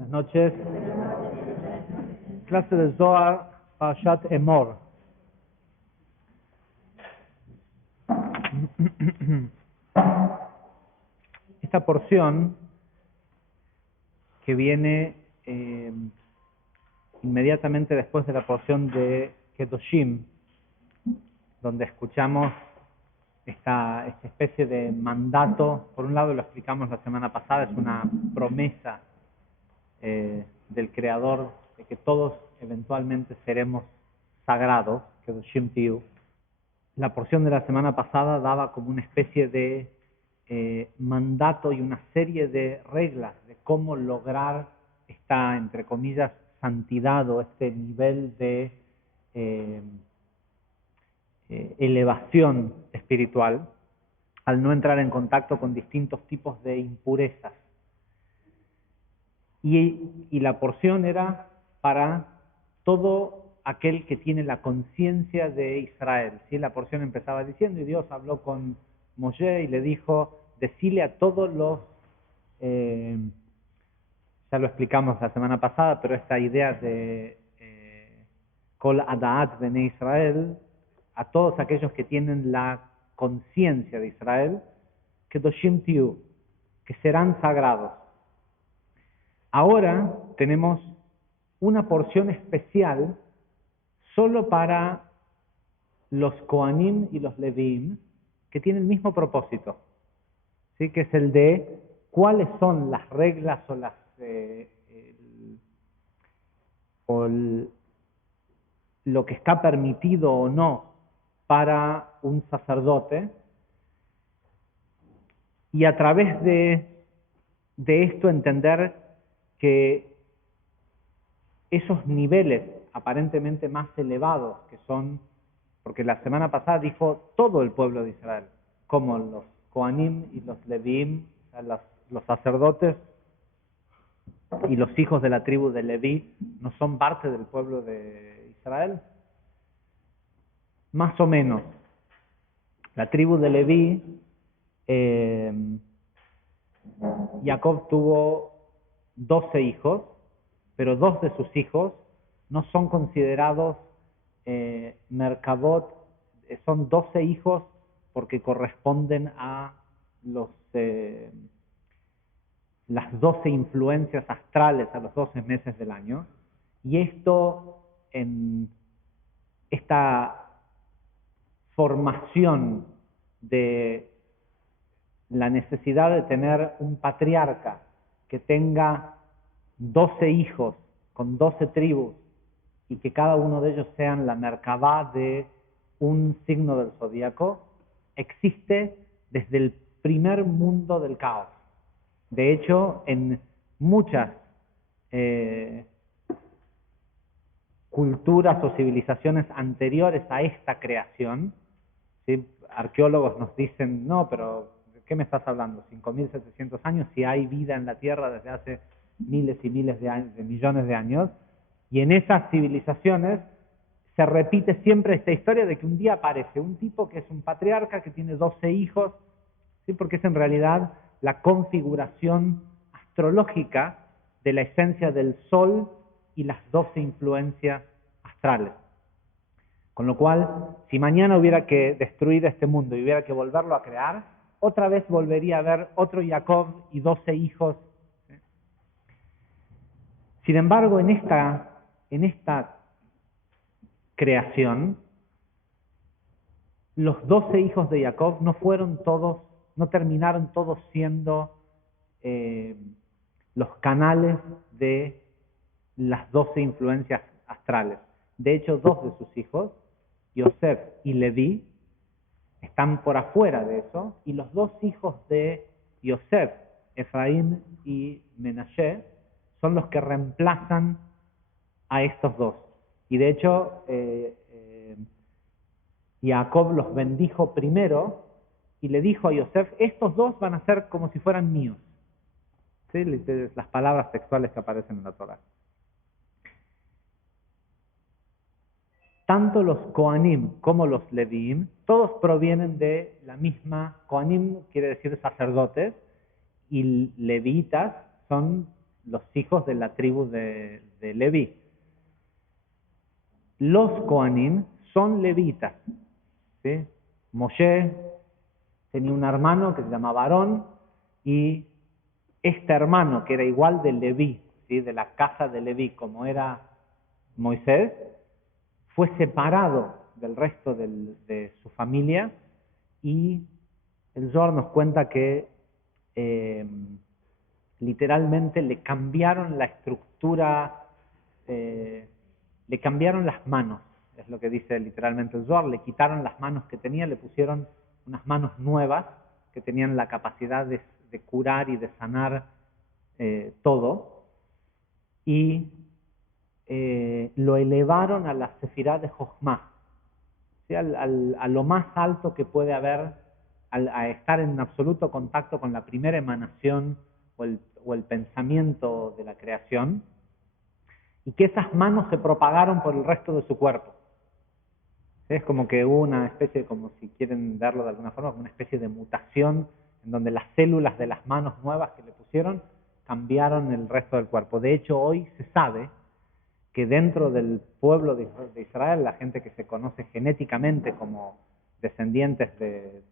Buenas noches. Clase de Zohar, Parashat Emor. Esta porción que viene inmediatamente después de la porción de Kedoshim, donde escuchamos esta especie de mandato. Por un lado, lo explicamos la semana pasada, es una promesa del Creador de que todos eventualmente seremos sagrados, Kedoshim Tiu. La porción de la semana pasada daba como una especie de mandato y una serie de reglas de cómo lograr esta, entre comillas, santidad o este nivel de elevación espiritual al no entrar en contacto con distintos tipos de impurezas. Y la porción era para todo aquel que tiene la conciencia de Israel. ¿Sí? La porción empezaba diciendo, y Dios habló con Moshe y le dijo, decile a todos los, ya lo explicamos la semana pasada, pero esta idea de Kol Adaat Bene Israel, a todos aquellos que tienen la conciencia de Israel, Kedoshim Tiu, que serán sagrados. Ahora tenemos una porción especial solo para los Kohanim y los Leviim, que tienen el mismo propósito, ¿sí? Que es el de cuáles son las reglas o lo que está permitido o no para un sacerdote, y a través de esto entender que esos niveles aparentemente más elevados, que son, porque la semana pasada dijo todo el pueblo de Israel, como los Kohanim y los Leviim, o sea, los sacerdotes y los hijos de la tribu de Leví no son parte del pueblo de Israel. Más o menos. La tribu de Leví, Jacob tuvo 12 hijos, pero 2 de sus hijos no son considerados Merkabot, son 12 hijos porque corresponden a las 12 influencias astrales, a los 12 meses del año. Y esto, en esta formación de la necesidad de tener un patriarca que tenga 12 hijos con 12 tribus y que cada uno de ellos sean la Merkabá de un signo del zodíaco, existe desde el primer mundo del caos. De hecho, en muchas culturas o civilizaciones anteriores a esta creación, ¿sí? Arqueólogos nos dicen, no, pero ¿de qué me estás hablando? 5.700 años, si hay vida en la Tierra desde hace miles y miles de años, de millones de años, y en esas civilizaciones se repite siempre esta historia de que un día aparece un tipo que es un patriarca que tiene 12 hijos, ¿sí? Porque es en realidad la configuración astrológica de la esencia del Sol y las 12 influencias astrales. Con lo cual, si mañana hubiera que destruir este mundo y hubiera que volverlo a crear, otra vez volvería a haber otro Jacob y 12 hijos. Sin embargo, en esta creación, los 12 hijos de Jacob no terminaron todos siendo los canales de las 12 influencias astrales. De hecho, 2 de sus hijos, Yosef y Leví, están por afuera de eso, y los 2 hijos de Yosef, Efraín y Menashe, son los que reemplazan a estos 2. Y de hecho, Jacob los bendijo primero y le dijo a Yosef, estos 2 van a ser como si fueran míos. ¿Sí? Las palabras textuales que aparecen en la Torá. Tanto los Kohanim como los Leviim, todos provienen de la misma. Kohanim quiere decir sacerdotes, y levitas son los hijos de la tribu de Leví. Los Kohanim son levitas, ¿sí? Moshe tenía un hermano que se llamaba Aarón, y este hermano, que era igual de Leví, ¿sí? De la casa de Leví, como era Moisés, fue separado del resto de su familia, y el Zohar nos cuenta que literalmente le cambiaron la estructura, le cambiaron las manos, es lo que dice literalmente el Zohar, le quitaron las manos que tenía, le pusieron unas manos nuevas que tenían la capacidad de curar y de sanar todo, y lo elevaron a la sefirá de Jochma, ¿sí? A lo más alto que puede haber, a estar en absoluto contacto con la primera emanación o el pensamiento de la creación, y que esas manos se propagaron por el resto de su cuerpo. ¿Sí? Es como que hubo una especie, como si quieren verlo de alguna forma, como una especie de mutación en donde las células de las manos nuevas que le pusieron cambiaron el resto del cuerpo. De hecho, hoy se sabe que dentro del pueblo de Israel, la gente que se conoce genéticamente como descendientes del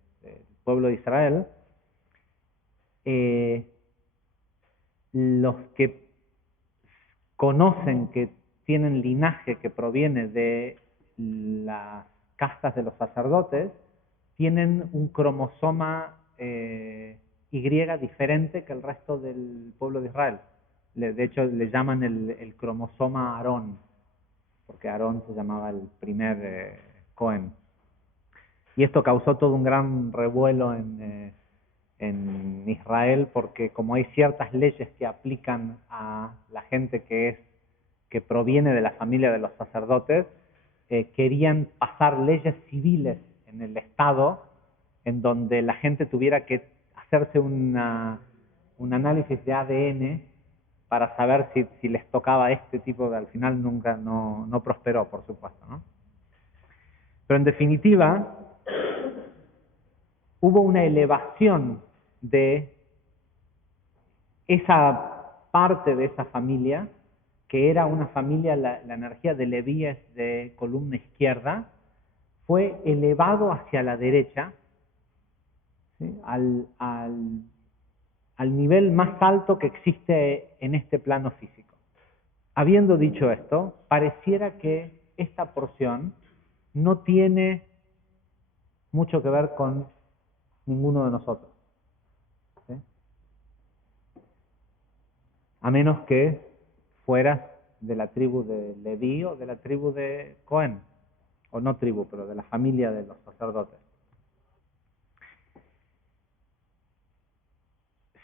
pueblo de Israel, los que conocen que tienen linaje que proviene de las castas de los sacerdotes, tienen un cromosoma Y diferente que el resto del pueblo de Israel. De hecho, le llaman el cromosoma Aarón, porque Aarón se llamaba el primer Cohen. Y esto causó todo un gran revuelo en Israel, porque como hay ciertas leyes que aplican a la gente que proviene de la familia de los sacerdotes, querían pasar leyes civiles en el Estado en donde la gente tuviera que hacerse un análisis de ADN para saber si les tocaba este tipo de, al final nunca no prosperó, por supuesto, ¿no? Pero en definitiva, hubo una elevación de esa parte de esa familia, que era una familia, la energía de Leví es de columna izquierda, fue elevado hacia la derecha, ¿sí? al nivel más alto que existe en este plano físico. Habiendo dicho esto, pareciera que esta porción no tiene mucho que ver con ninguno de nosotros, ¿sí? A menos que fueras de la tribu de Leví o de la tribu de Cohen, o no tribu, pero de la familia de los sacerdotes.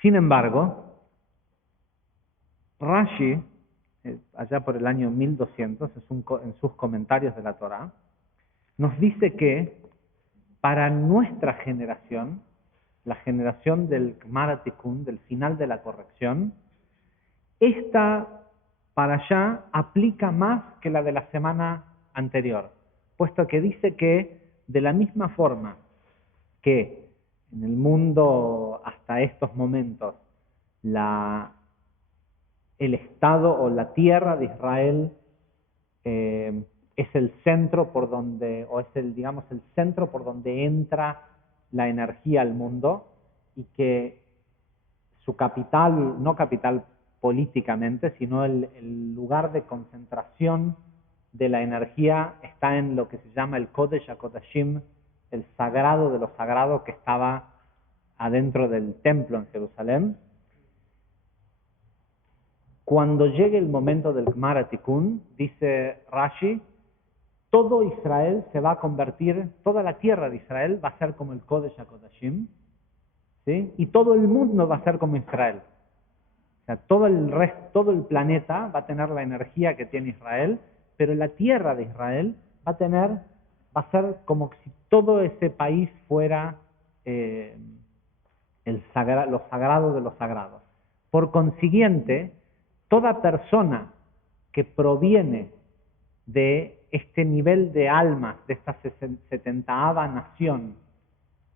Sin embargo, Rashi, allá por el año 1200, en sus comentarios de la Torá, nos dice que para nuestra generación, la generación del Gmar Tikkun, del final de la corrección, esta para allá aplica más que la de la semana anterior, puesto que dice que de la misma forma que en el mundo hasta estos momentos el Estado o la tierra de Israel es el centro por donde, o es digamos, el centro por donde entra la energía al mundo, y que su capital, no capital políticamente, sino el lugar de concentración de la energía está en lo que se llama el Kodesh HaKodashim, el sagrado de lo sagrado que estaba adentro del templo en Jerusalén. Cuando llegue el momento del Gmar Tikkun, dice Rashi, todo Israel se va a convertir, toda la tierra de Israel va a ser como el Kodesh HaKodashim, ¿sí? Y todo el mundo va a ser como Israel. O sea, todo el planeta va a tener la energía que tiene Israel, pero la tierra de Israel va a ser como si todo ese país fuera lo sagrado de los sagrados. Por consiguiente, toda persona que proviene de este nivel de almas, de esta 70ª nación,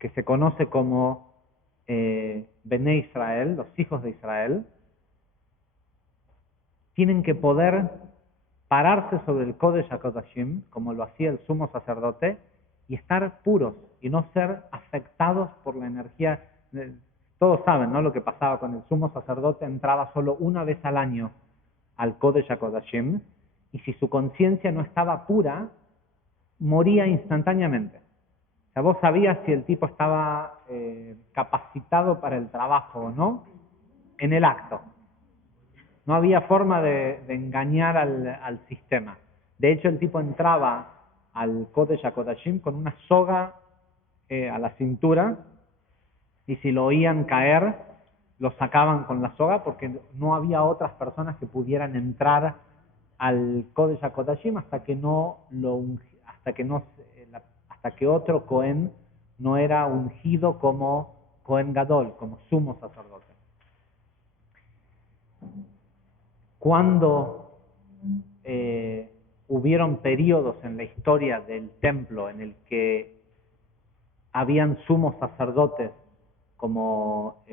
que se conoce como Bené Israel, los hijos de Israel, tienen que poder pararse sobre el Kodesh HaKodashim, como lo hacía el sumo sacerdote, y estar puros, y no ser afectados por la energía. Todos saben, ¿no?, lo que pasaba con el sumo sacerdote. Entraba solo una vez al año al Kodesh HaKodashim, y si su conciencia no estaba pura, moría instantáneamente. O sea, vos sabías si el tipo estaba capacitado para el trabajo o no en el acto. No había forma de engañar al sistema. De hecho, el tipo entraba al Kodesh HaKodashim con una soga a la cintura, y si lo oían caer, lo sacaban con la soga, porque no había otras personas que pudieran entrar al Kodesh HaKodashim hasta que otro Cohen no era ungido como Cohen Gadol, como sumo sacerdote. Cuando hubieron periodos en la historia del templo en el que habían sumos sacerdotes como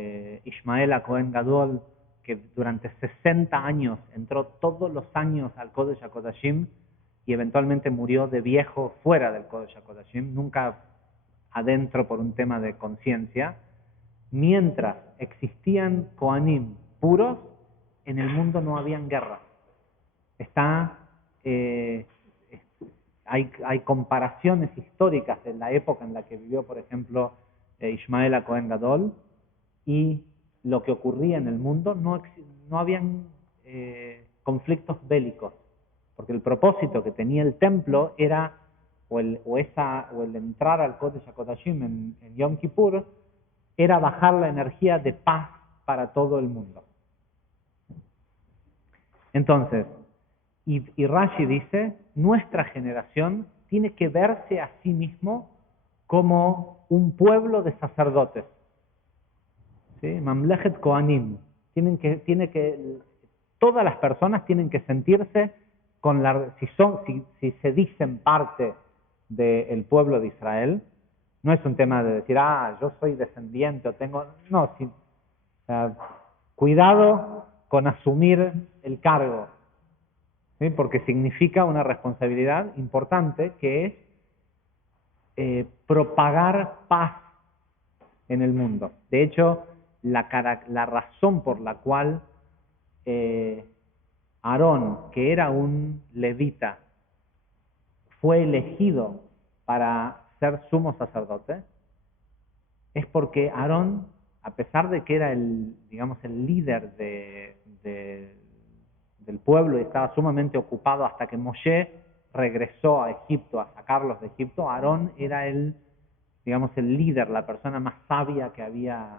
Ishmael Cohen Gadol, que durante 60 años entró todos los años al Kodesh HaKodashim y eventualmente murió de viejo fuera del Kodesh HaKodashim, nunca adentro por un tema de conciencia. Mientras existían Kohanim puros, en el mundo no habían guerras. Hay comparaciones históricas de la época en la que vivió, por ejemplo, Ishmael Cohen Gadol, y lo que ocurría en el mundo. No habían conflictos bélicos, porque el propósito que tenía el templo era o el entrar al Kodesh HaKodashim en Yom Kippur, era bajar la energía de paz para todo el mundo. Entonces, y Rashi dice, nuestra generación tiene que verse a sí mismo como un pueblo de sacerdotes. ¿Sí? Mamlechet Kohanim. Todas las personas tienen que sentirse si se dicen parte del pueblo de Israel. No es un tema de decir, yo soy descendiente o tengo... No, cuidado con asumir el cargo, ¿sí? Porque significa una responsabilidad importante, que es propagar paz en el mundo. De hecho, la razón por la cual Aarón, que era un levita, fue elegido para ser sumo sacerdote, es porque Aarón, a pesar de que era el líder del pueblo y estaba sumamente ocupado hasta que Moshe regresó a Egipto a sacarlos de Egipto, Aarón era el líder, la persona más sabia que había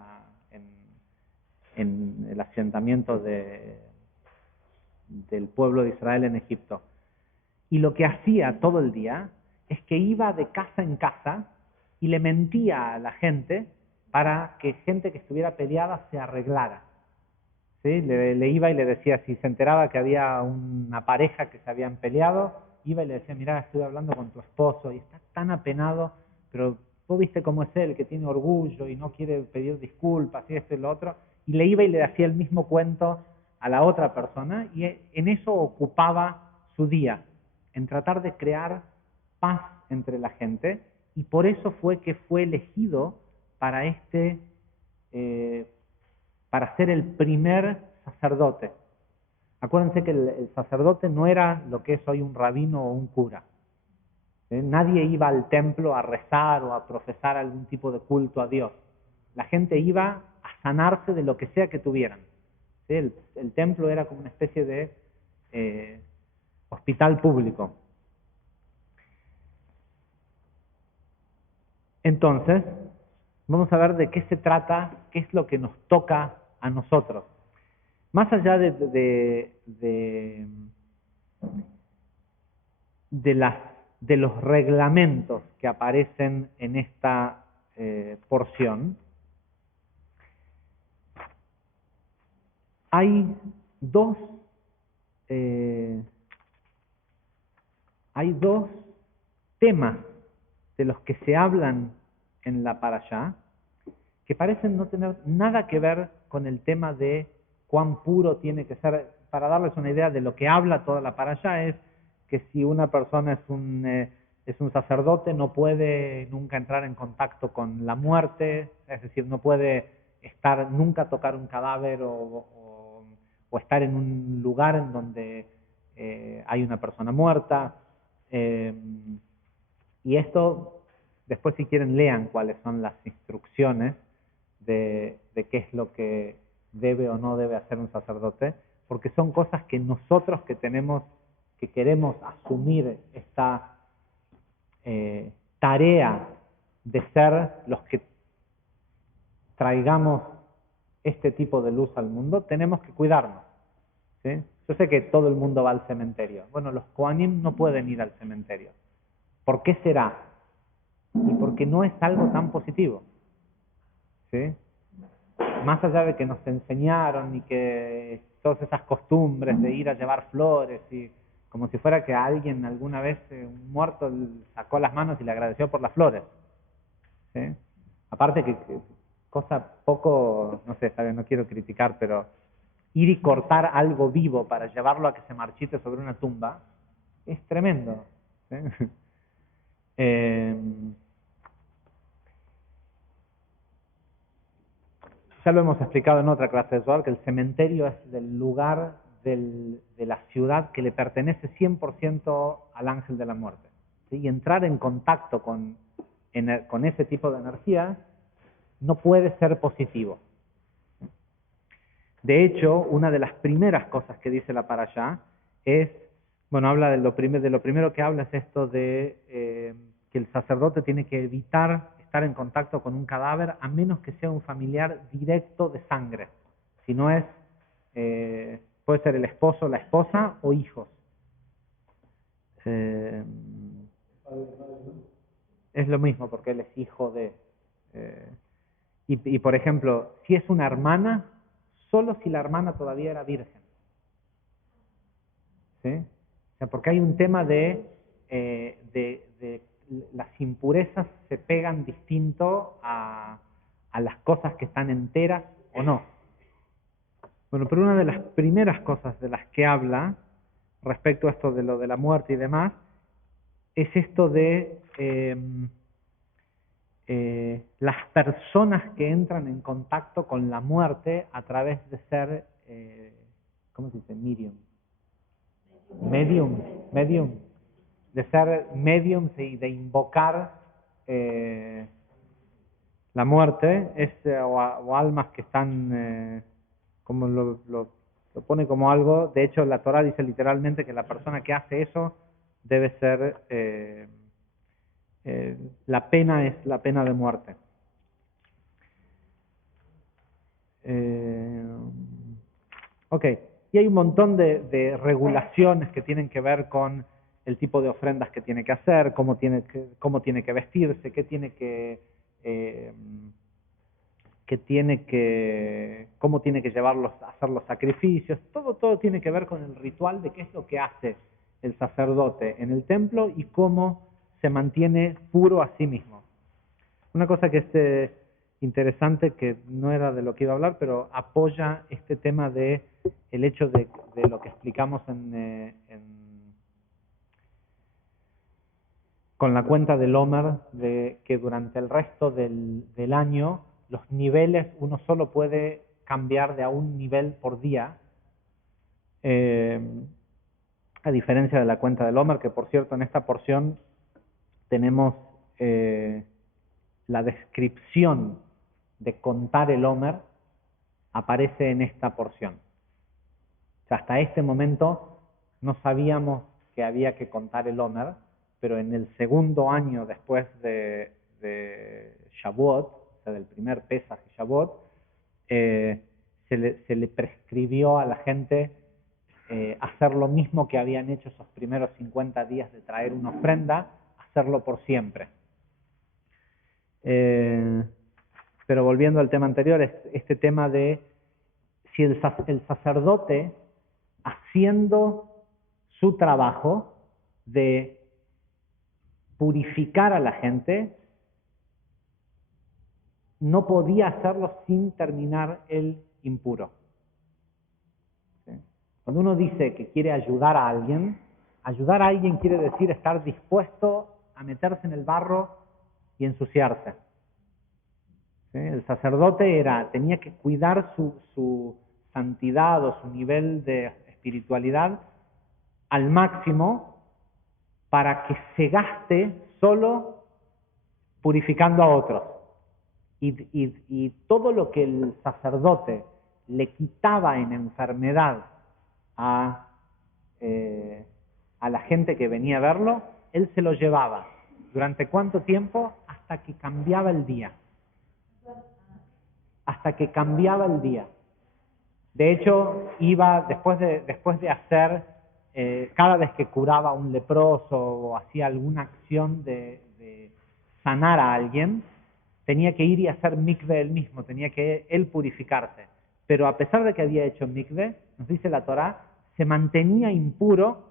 en el asentamiento del pueblo de Israel en Egipto. Y lo que hacía todo el día es que iba de casa en casa y le mentía a la gente para que gente que estuviera peleada se arreglara. ¿Sí? Le iba y le decía, si se enteraba que había una pareja que se habían peleado, iba y le decía, mirá, estuve hablando con tu esposo y está tan apenado, pero vos viste cómo es él, que tiene orgullo y no quiere pedir disculpas y esto y lo otro. Y le iba y le hacía el mismo cuento a la otra persona, y en eso ocupaba su día, en tratar de crear paz entre la gente, y por eso fue que fue elegido para ser el primer sacerdote. Acuérdense que el sacerdote no era lo que es hoy un rabino o un cura. Nadie iba al templo a rezar o a profesar algún tipo de culto a Dios. La gente iba a sanarse de lo que sea que tuvieran. ¿Sí? El templo era como una especie de hospital público. Entonces, vamos a ver de qué se trata, qué es lo que nos toca a nosotros. Más allá de los reglamentos que aparecen en esta porción, hay dos temas de los que se hablan en la parashá, que parecen no tener nada que ver con el tema de cuán puro tiene que ser. para darles una idea de lo que habla toda la parashá, es que si una persona es un sacerdote, no puede nunca entrar en contacto con la muerte, es decir, no puede nunca tocar un cadáver o estar en un lugar en donde hay una persona muerta. Y esto, después si quieren lean cuáles son las instrucciones de qué es lo que debe o no debe hacer un sacerdote, porque son cosas que nosotros que queremos asumir esta tarea de ser los que traigamos este tipo de luz al mundo, tenemos que cuidarnos. ¿Sí? Yo sé que todo el mundo va al cementerio. Bueno, los Kohanim no pueden ir al cementerio. ¿Por qué será? Y porque no es algo tan positivo. ¿Sí? Más allá de que nos enseñaron y que todas esas costumbres de ir a llevar flores y como si fuera que alguien alguna vez un muerto sacó las manos y le agradeció por las flores. ¿Sí? Aparte que cosa poco, no sé, no quiero criticar, pero ir y cortar algo vivo para llevarlo a que se marchite sobre una tumba es tremendo. ¿Sí? Ya lo hemos explicado en otra clase de Zohar, que el cementerio es el lugar de la ciudad que le pertenece 100% al ángel de la muerte. ¿Sí? Y entrar en contacto con ese tipo de energía no puede ser positivo. De hecho, una de las primeras cosas que dice la parashá es, bueno, habla de lo primero que habla es esto de que el sacerdote tiene que evitar estar en contacto con un cadáver a menos que sea un familiar directo de sangre. Si no es, puede ser el esposo, la esposa o hijos. Es lo mismo porque él es hijo de... y por ejemplo, si es una hermana, solo si la hermana todavía era virgen. ¿Sí? O sea, porque hay un tema de las impurezas se pegan distinto a las cosas que están enteras o no. Bueno, pero una de las primeras cosas de las que habla respecto a esto de lo de la muerte y demás es esto de las personas que entran en contacto con la muerte a través de ser, ¿cómo se dice? Medium, de ser mediums y de invocar la muerte, o almas que están, como lo pone como algo, de hecho la Torah dice literalmente que la persona que hace eso debe ser, la pena es la pena de muerte. Ok, y hay un montón de regulaciones que tienen que ver con el tipo de ofrendas que tiene que hacer, cómo tiene que vestirse, cómo tiene que hacer los sacrificios, todo tiene que ver con el ritual de qué es lo que hace el sacerdote en el templo y cómo se mantiene puro a sí mismo. Una cosa que es interesante, que no era de lo que iba a hablar, pero apoya este tema de el hecho de lo que explicamos con la cuenta del Omer, de que durante el resto del año los niveles, uno solo puede cambiar de a un nivel por día, a diferencia de la cuenta del Omer, que por cierto en esta porción tenemos la descripción de contar el Omer, aparece en esta porción. O sea, hasta este momento no sabíamos que había que contar el Omer, pero en el segundo año después de Shavuot, o sea, del primer Pesach y Shavuot, se le prescribió a la gente hacer lo mismo que habían hecho esos primeros 50 días de traer una ofrenda, hacerlo por siempre. Pero volviendo al tema anterior, es este tema de si el sacerdote, haciendo su trabajo de purificar a la gente, no podía hacerlo sin terminar el impuro. ¿Sí? Cuando uno dice que quiere ayudar a alguien quiere decir estar dispuesto a meterse en el barro y ensuciarse. ¿Sí? El sacerdote tenía que cuidar su santidad o su nivel de espiritualidad al máximo para que se gaste solo purificando a otros. Y todo lo que el sacerdote le quitaba en enfermedad a la gente que venía a verlo, él se lo llevaba. ¿Durante cuánto tiempo? Hasta que cambiaba el día. Hasta que cambiaba el día. De hecho, iba después de hacer, cada vez que curaba a un leproso o hacía alguna acción de sanar a alguien, tenía que ir y hacer mikve él mismo, tenía que él purificarse. Pero a pesar de que había hecho mikve, nos dice la Torá, se mantenía impuro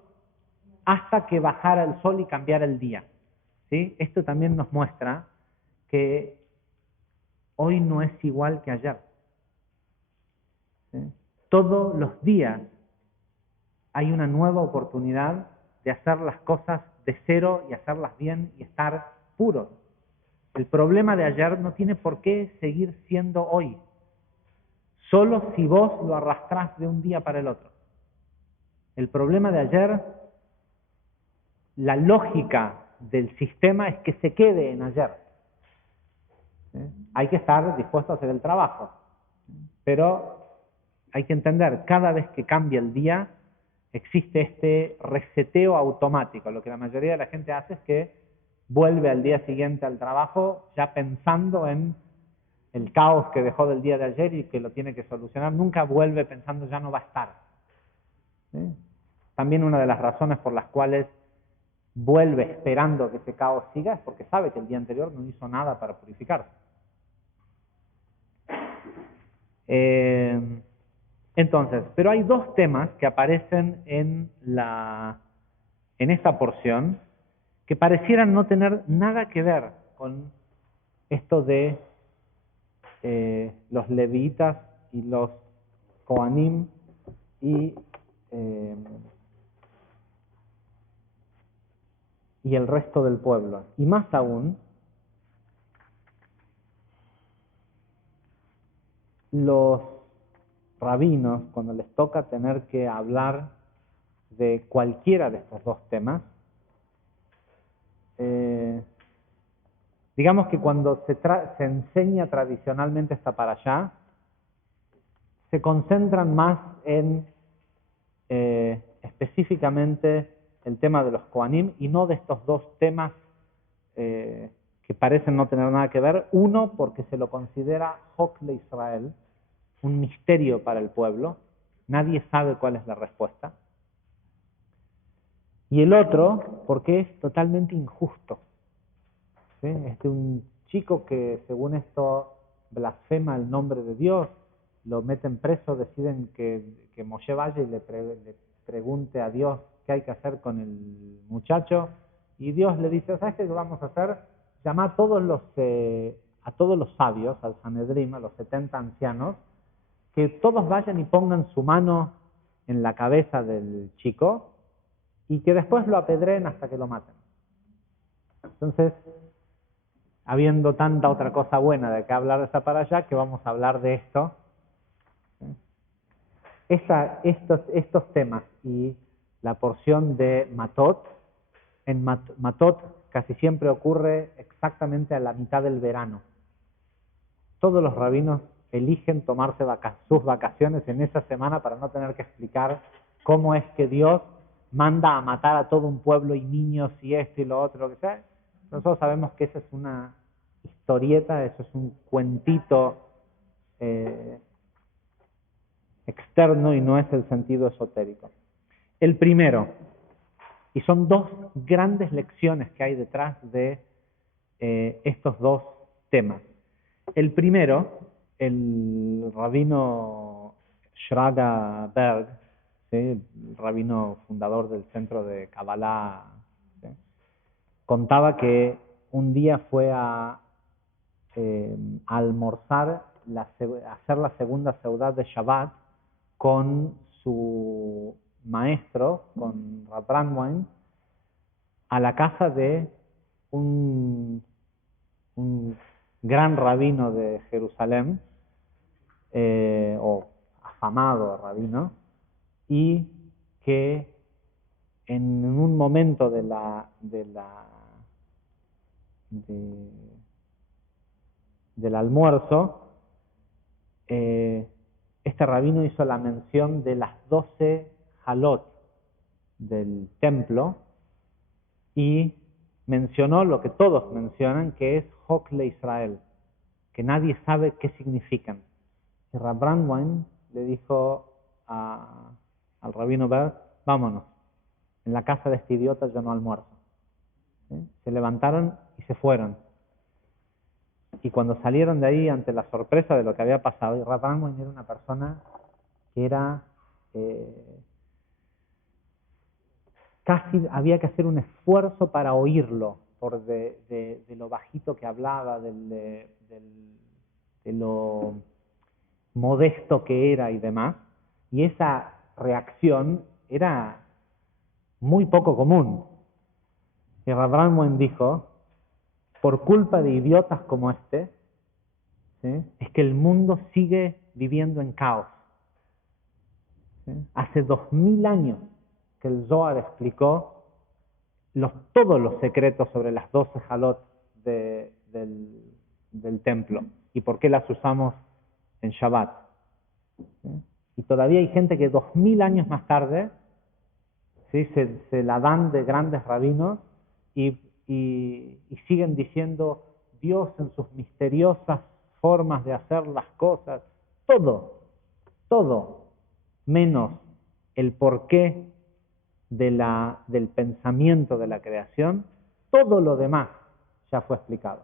hasta que bajara el sol y cambiara el día. ¿Sí? Esto también nos muestra que hoy no es igual que ayer. ¿Sí? Todos los días hay una nueva oportunidad de hacer las cosas de cero y hacerlas bien y estar puros. El problema de ayer no tiene por qué seguir siendo hoy, solo si vos lo arrastrás de un día para el otro. El problema de ayer, la lógica del sistema es que se quede en ayer. ¿Sí? Hay que estar dispuesto a hacer el trabajo, pero hay que entender, cada vez que cambia el día, existe este reseteo automático. Lo que la mayoría de la gente hace es que vuelve al día siguiente al trabajo ya pensando en el caos que dejó del día de ayer y que lo tiene que solucionar. Nunca vuelve pensando ya no va a estar. ¿Sí? También una de las razones por las cuales vuelve esperando que ese caos siga es porque sabe que el día anterior no hizo nada para purificarse. Entonces, pero hay dos temas que aparecen en esta porción que parecieran no tener nada que ver con esto de los levitas y los Kohanim y el resto del pueblo. Y más aún, los rabinos, cuando les toca tener que hablar de cualquiera de estos dos temas, digamos que cuando se enseña tradicionalmente esta parashá, se concentran más en específicamente el tema de los Kohanim y no de estos dos temas que parecen no tener nada que ver. Uno, porque se lo considera Hok le Israel, un misterio para el pueblo, nadie sabe cuál es la respuesta. Y el otro, porque es totalmente injusto. ¿Sí? Es de un chico que, según esto, blasfema el nombre de Dios, lo meten preso, deciden que Moshe vaya y le pregunte a Dios qué hay que hacer con el muchacho, y Dios le dice, ¿sabes qué vamos a hacer? Llama a todos los sabios, al Sanedrim, a los 70 ancianos, que todos vayan y pongan su mano en la cabeza del chico, y que después lo apedreen hasta que lo maten. Entonces, habiendo tanta otra cosa buena de que hablar de esa para allá, que vamos a hablar de esto. Estos temas y la porción de Matot, en Matot casi siempre ocurre exactamente a la mitad del verano. Todos los rabinos eligen tomarse sus vacaciones en esa semana para no tener que explicar cómo es que Dios manda a matar a todo un pueblo y niños y esto y lo otro, lo que sea. Nosotros sabemos que esa es una historieta, eso es un cuentito externo y no es el sentido esotérico. El primero, y son dos grandes lecciones que hay detrás de estos dos temas. El primero, el rabino Shraga Berg, ¿sí? El rabino fundador del centro de Kabbalah, ¿sí? Contaba que un día fue a almorzar, hacer la segunda seudá de Shabbat con su maestro, con Rav Brandwein, a la casa de un gran rabino de Jerusalén, o afamado rabino, y que en un momento del almuerzo, este rabino hizo la mención de las 12 halot del templo y mencionó lo que todos mencionan, que es Hokle Israel, que nadie sabe qué significan. Y Rav Brandwein le dijo al rabino Ber, vámonos, en la casa de este idiota yo no almuerzo. ¿Sí? Se levantaron y se fueron. Y cuando salieron de ahí ante la sorpresa de lo que había pasado, y Rav Brandwein era una persona que era casi había que hacer un esfuerzo para oírlo, por de lo bajito que hablaba, de lo modesto que era y demás. Y esa reacción era muy poco común. Y Rav Brandwein dijo, por culpa de idiotas como este, ¿sí?, es que el mundo sigue viviendo en caos. ¿Sí? Hace 2000 años que el Zohar explicó todos los secretos sobre las 12 halot del templo y por qué las usamos en Shabbat. ¿Sí? Y todavía hay gente que 2000 años más tarde, ¿sí?, se la dan de grandes rabinos y siguen diciendo Dios en sus misteriosas formas de hacer las cosas, todo, menos el porqué del pensamiento de la creación, todo lo demás ya fue explicado.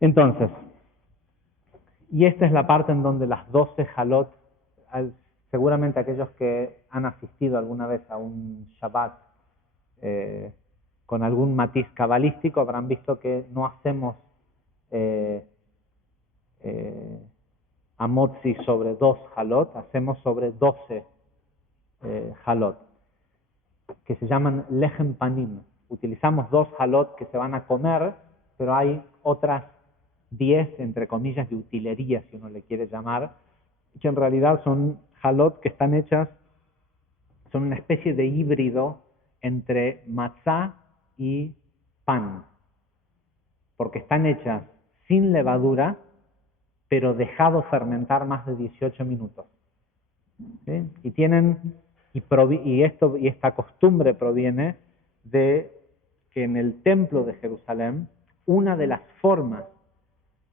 Entonces, y esta es la parte en donde las 12 halot, seguramente aquellos que han asistido alguna vez a un Shabbat con algún matiz cabalístico habrán visto que no hacemos amotzi sobre 2 halot, hacemos sobre 12 halot, que se llaman lechem panim. Utilizamos 2 halot que se van a comer, pero hay otras 10, entre comillas, de utilería, si uno le quiere llamar, que en realidad son halot que están hechas, son una especie de híbrido entre matzá y pan, porque están hechas sin levadura, pero dejado fermentar más de 18 minutos. ¿Sí? Y esta costumbre proviene de que en el templo de Jerusalén, una de las formas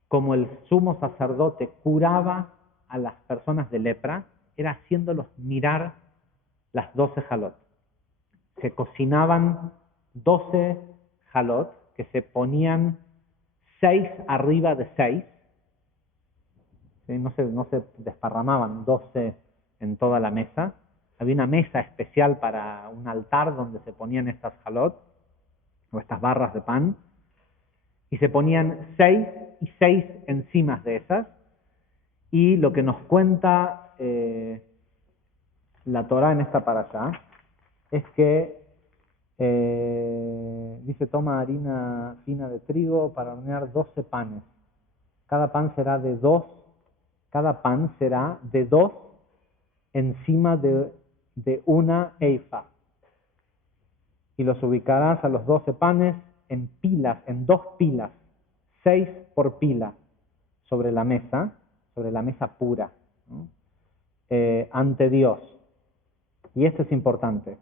como el sumo sacerdote curaba a las personas de lepra era haciéndolos mirar las 12 halot. Se cocinaban 12 halot que se ponían 6 arriba de 6. ¿Sí? No se desparramaban 12 en toda la mesa. Había una mesa especial para un altar donde se ponían estas halot o estas barras de pan, y se ponían 6 y 6 encima de esas. Y lo que nos cuenta la Torá en esta parashá es que dice, toma harina fina de trigo para hornear 12 panes. Cada pan será de 2 encima de una eifa. Y los ubicarás a los 12 panes en pilas, en 2 pilas, 6 por pila, sobre la mesa pura, ¿no? Ante Dios. Y esto es importante.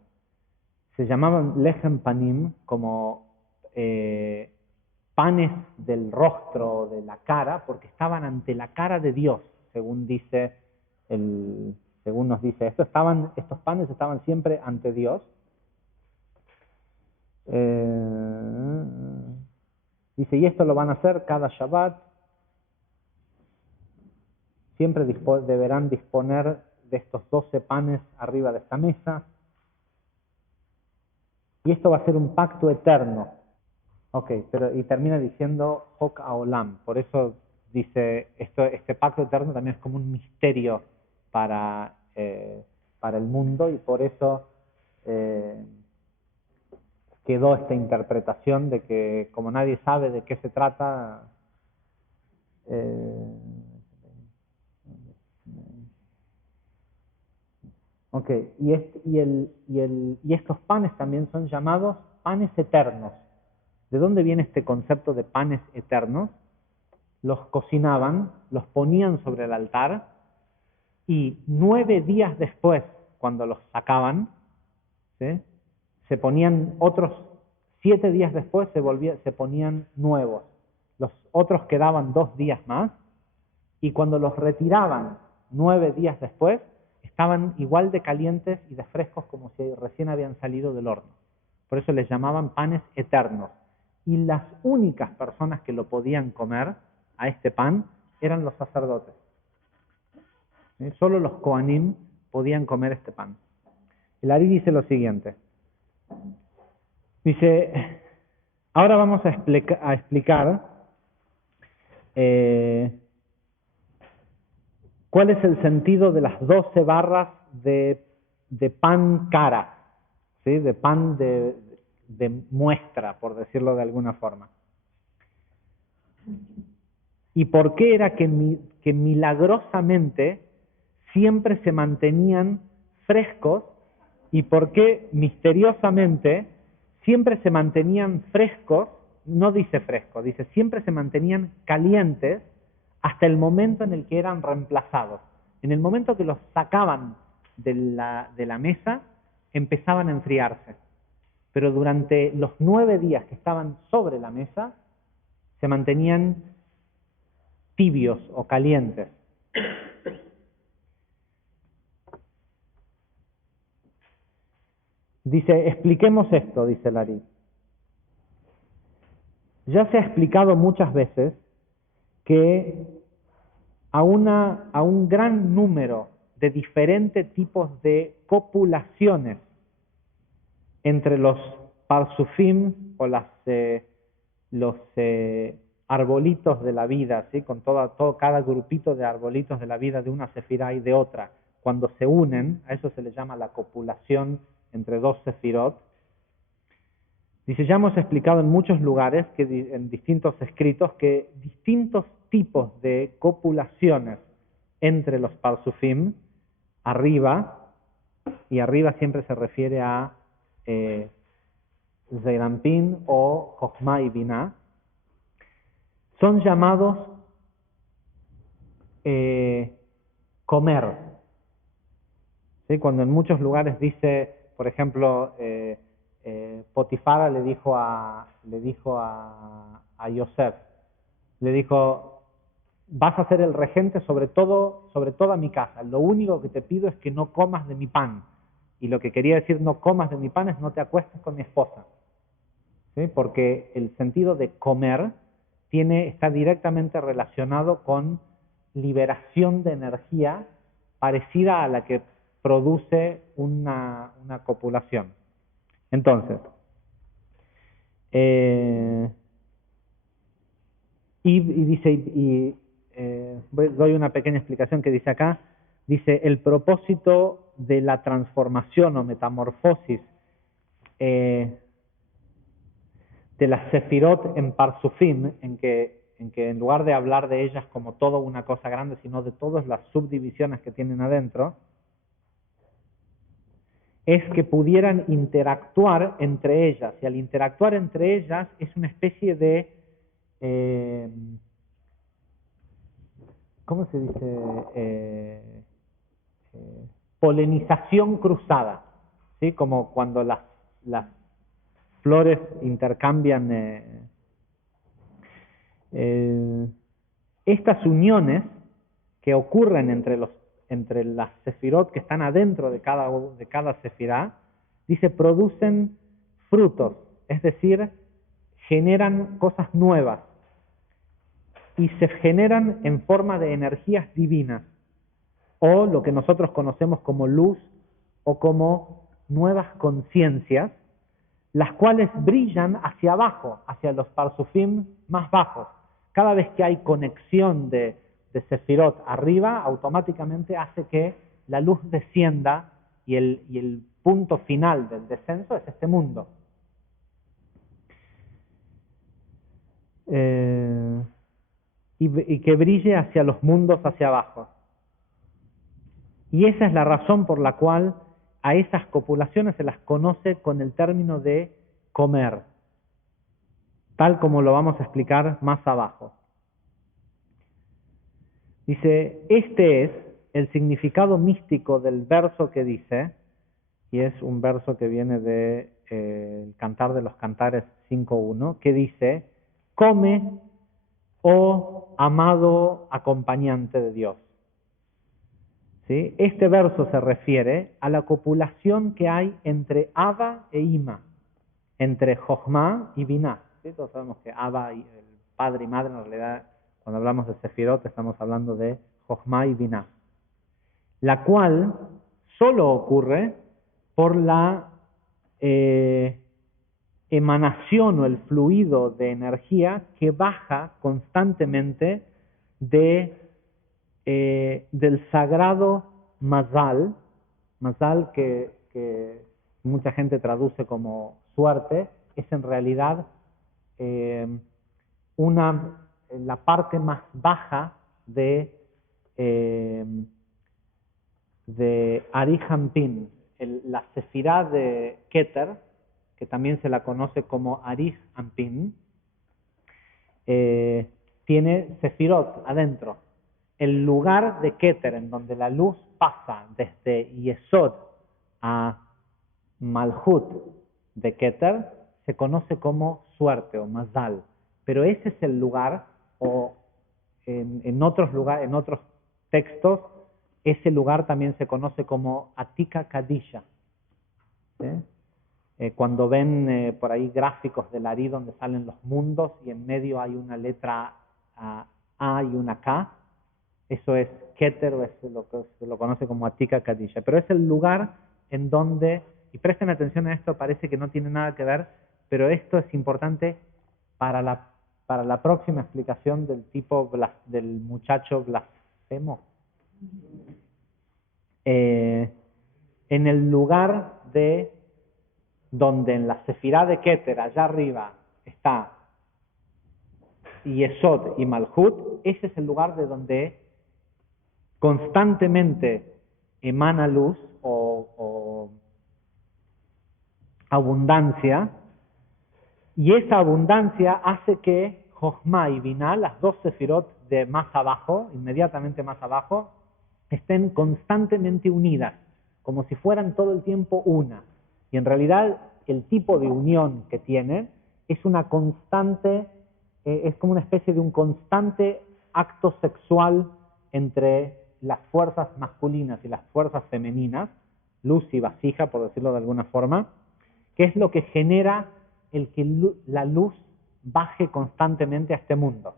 Se llamaban lechem panim, como panes del rostro, de la cara, porque estaban ante la cara de Dios, según nos dice esto. Estos panes estaban siempre ante Dios. Dice, y esto lo van a hacer cada Shabbat. Siempre deberán disponer de estos 12 panes arriba de esta mesa. Y esto va a ser un pacto eterno. Ok, y termina diciendo Hok Haolam. Por eso dice, este pacto eterno también es como un misterio para el mundo, y por eso quedó esta interpretación de que como nadie sabe de qué se trata, ok, y estos panes también son llamados panes eternos. ¿De dónde viene este concepto de panes eternos? Los cocinaban, los ponían sobre el altar, y 9 días después, cuando los sacaban, ¿sí?, se ponían otros, 7 días después se ponían nuevos. Los otros quedaban 2 días más, y cuando los retiraban 9 días después, estaban igual de calientes y de frescos como si recién habían salido del horno. Por eso les llamaban panes eternos. Y las únicas personas que lo podían comer a este pan eran los sacerdotes. ¿Sí? Solo los Kohanim podían comer este pan. El Ari dice lo siguiente. Dice, ahora vamos a explicar cuál es el sentido de las 12 barras de pan cara, ¿sí?, de pan de muestra, por decirlo de alguna forma. ¿Y por qué era que milagrosamente siempre se mantenían frescos? ¿Y por qué misteriosamente siempre se mantenían frescos? No dice fresco, dice siempre se mantenían calientes hasta el momento en el que eran reemplazados. En el momento que los sacaban de la mesa, empezaban a enfriarse. Pero durante los 9 días que estaban sobre la mesa, se mantenían tibios o calientes. Dice, expliquemos esto, dice Lari. Ya se ha explicado muchas veces que a un gran número de diferentes tipos de copulaciones entre los parsufim o los arbolitos de la vida, ¿sí?, con cada grupito de arbolitos de la vida de una sefirá y de otra, cuando se unen, a eso se le llama la copulación entre 2 sefirot. Dice, ya hemos explicado en muchos lugares, en distintos escritos, que distintos tipos de copulaciones entre los parsufim, arriba, y arriba siempre se refiere a Zeirampin o Jochma y Binah, son llamados comer. ¿Sí? Cuando en muchos lugares dice, por ejemplo, Potifara le dijo a Yosef, le dijo, vas a ser el regente sobre toda mi casa, lo único que te pido es que no comas de mi pan. Y lo que quería decir no comas de mi pan es no te acuestes con mi esposa. ¿Sí? Porque el sentido de comer está directamente relacionado con liberación de energía parecida a la que produce una copulación. Entonces, doy una pequeña explicación que dice acá, dice, el propósito de la transformación o metamorfosis de las sefirot en Parsufim, en que en lugar de hablar de ellas como todo una cosa grande, sino de todas las subdivisiones que tienen adentro, es que pudieran interactuar entre ellas. Y al interactuar entre ellas es una especie de, ¿cómo se dice? Polinización cruzada, ¿sí? Como cuando las flores intercambian estas uniones que ocurren entre las sefirot que están adentro de cada sefirá, dice, producen frutos, es decir, generan cosas nuevas y se generan en forma de energías divinas, o lo que nosotros conocemos como luz o como nuevas conciencias, las cuales brillan hacia abajo, hacia los parsufim más bajos. cada vez que hay conexión de Sefirot arriba, automáticamente hace que la luz descienda y el punto final del descenso es este mundo. Y que brille hacia los mundos hacia abajo. Y esa es la razón por la cual a esas copulaciones se las conoce con el término de comer, tal como lo vamos a explicar más abajo. Dice, este es el significado místico del verso que dice, y es un verso que viene de el Cantar de los Cantares 5.1, que dice, come, oh amado acompañante de Dios. ¿Sí? Este verso se refiere a la copulación que hay entre Abba e Ima, entre Jochma y Binah. ¿Sí? Todos sabemos que Abba, el padre y madre, en realidad, cuando hablamos de Sefirot, estamos hablando de Jochma y Binah, la cual solo ocurre por la emanación o el fluido de energía que baja constantemente del sagrado Mazal que mucha gente traduce como suerte, es en realidad la parte más baja de Arihampin, la sefirá de Keter, que también se la conoce como Arihampin, tiene sefirot adentro. El lugar de Keter en donde la luz pasa desde Yesod a Malhut de Keter se conoce como suerte o Mazal. Pero ese es el lugar, o en otros textos, ese lugar también se conoce como Atika Kadisha. ¿Sí? Cuando ven por ahí gráficos del Ari donde salen los mundos y en medio hay una letra A y una K, eso es Keter, o es lo que se lo conoce como Atika Kadisha. Pero es el lugar en donde, y presten atención a esto, parece que no tiene nada que ver, pero esto es importante para la próxima explicación del tipo del muchacho blasfemo. En el lugar de donde en la sefirá de Keter, allá arriba, está Yesod y Malhut, ese es el lugar de donde constantemente emana luz o abundancia, y esa abundancia hace que Jochma y Binah, las dos sefirot de más abajo, inmediatamente más abajo, estén constantemente unidas, como si fueran todo el tiempo una. Y en realidad el tipo de unión que tienen es una constante, es como una especie de un constante acto sexual entre las fuerzas masculinas y las fuerzas femeninas, luz y vasija, por decirlo de alguna forma, que es lo que genera el que la luz baje constantemente a este mundo.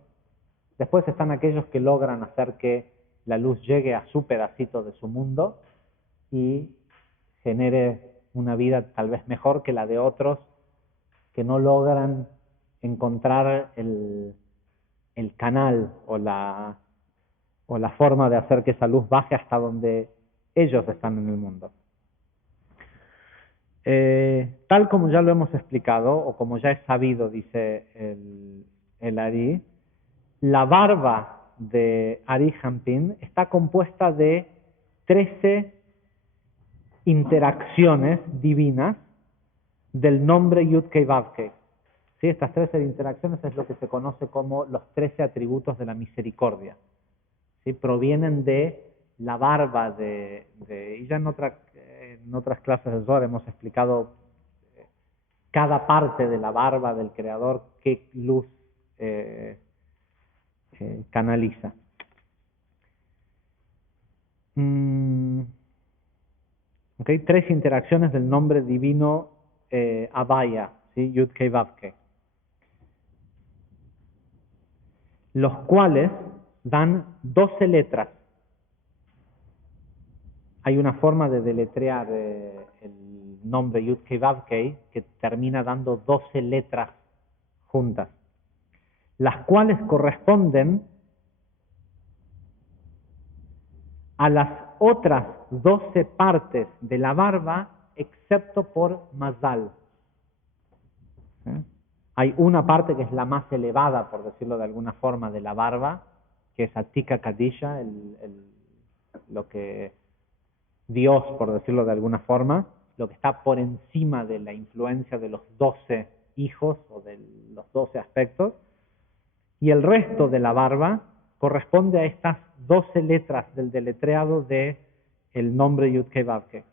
Después están aquellos que logran hacer que la luz llegue a su pedacito de su mundo y genere una vida tal vez mejor que la de otros que no logran encontrar el canal o la forma de hacer que esa luz baje hasta donde ellos están en el mundo. Tal como ya lo hemos explicado, o como ya es sabido, dice el Ari, la barba de Arihampin está compuesta de 13 interacciones divinas del nombre Yud-Kei Vav-Kei. ¿Sí? Estas 13 interacciones es lo que se conoce como los 13 atributos de la misericordia. ¿Sí? Provienen de la barba y ya en otras clases de Zohar hemos explicado cada parte de la barba del Creador, qué luz canaliza. Okay, 3 interacciones del nombre divino Abaya, ¿sí? Yud-Kei Vav-Kei, los cuales dan 12 letras. Hay una forma de deletrear el nombre Yud-Kei Vav-Kei que termina dando 12 letras juntas. las cuales corresponden a las otras 12 partes de la barba, excepto por Mazal. Hay una parte que es la más elevada, por decirlo de alguna forma, de la barba, que es Atika Kadisha, lo que Dios, por decirlo de alguna forma, lo que está por encima de la influencia de los 12 hijos o de los 12 aspectos, y el resto de la barba corresponde a estas 12 letras del deletreado de el nombre Yud-Kei Vav-Kei.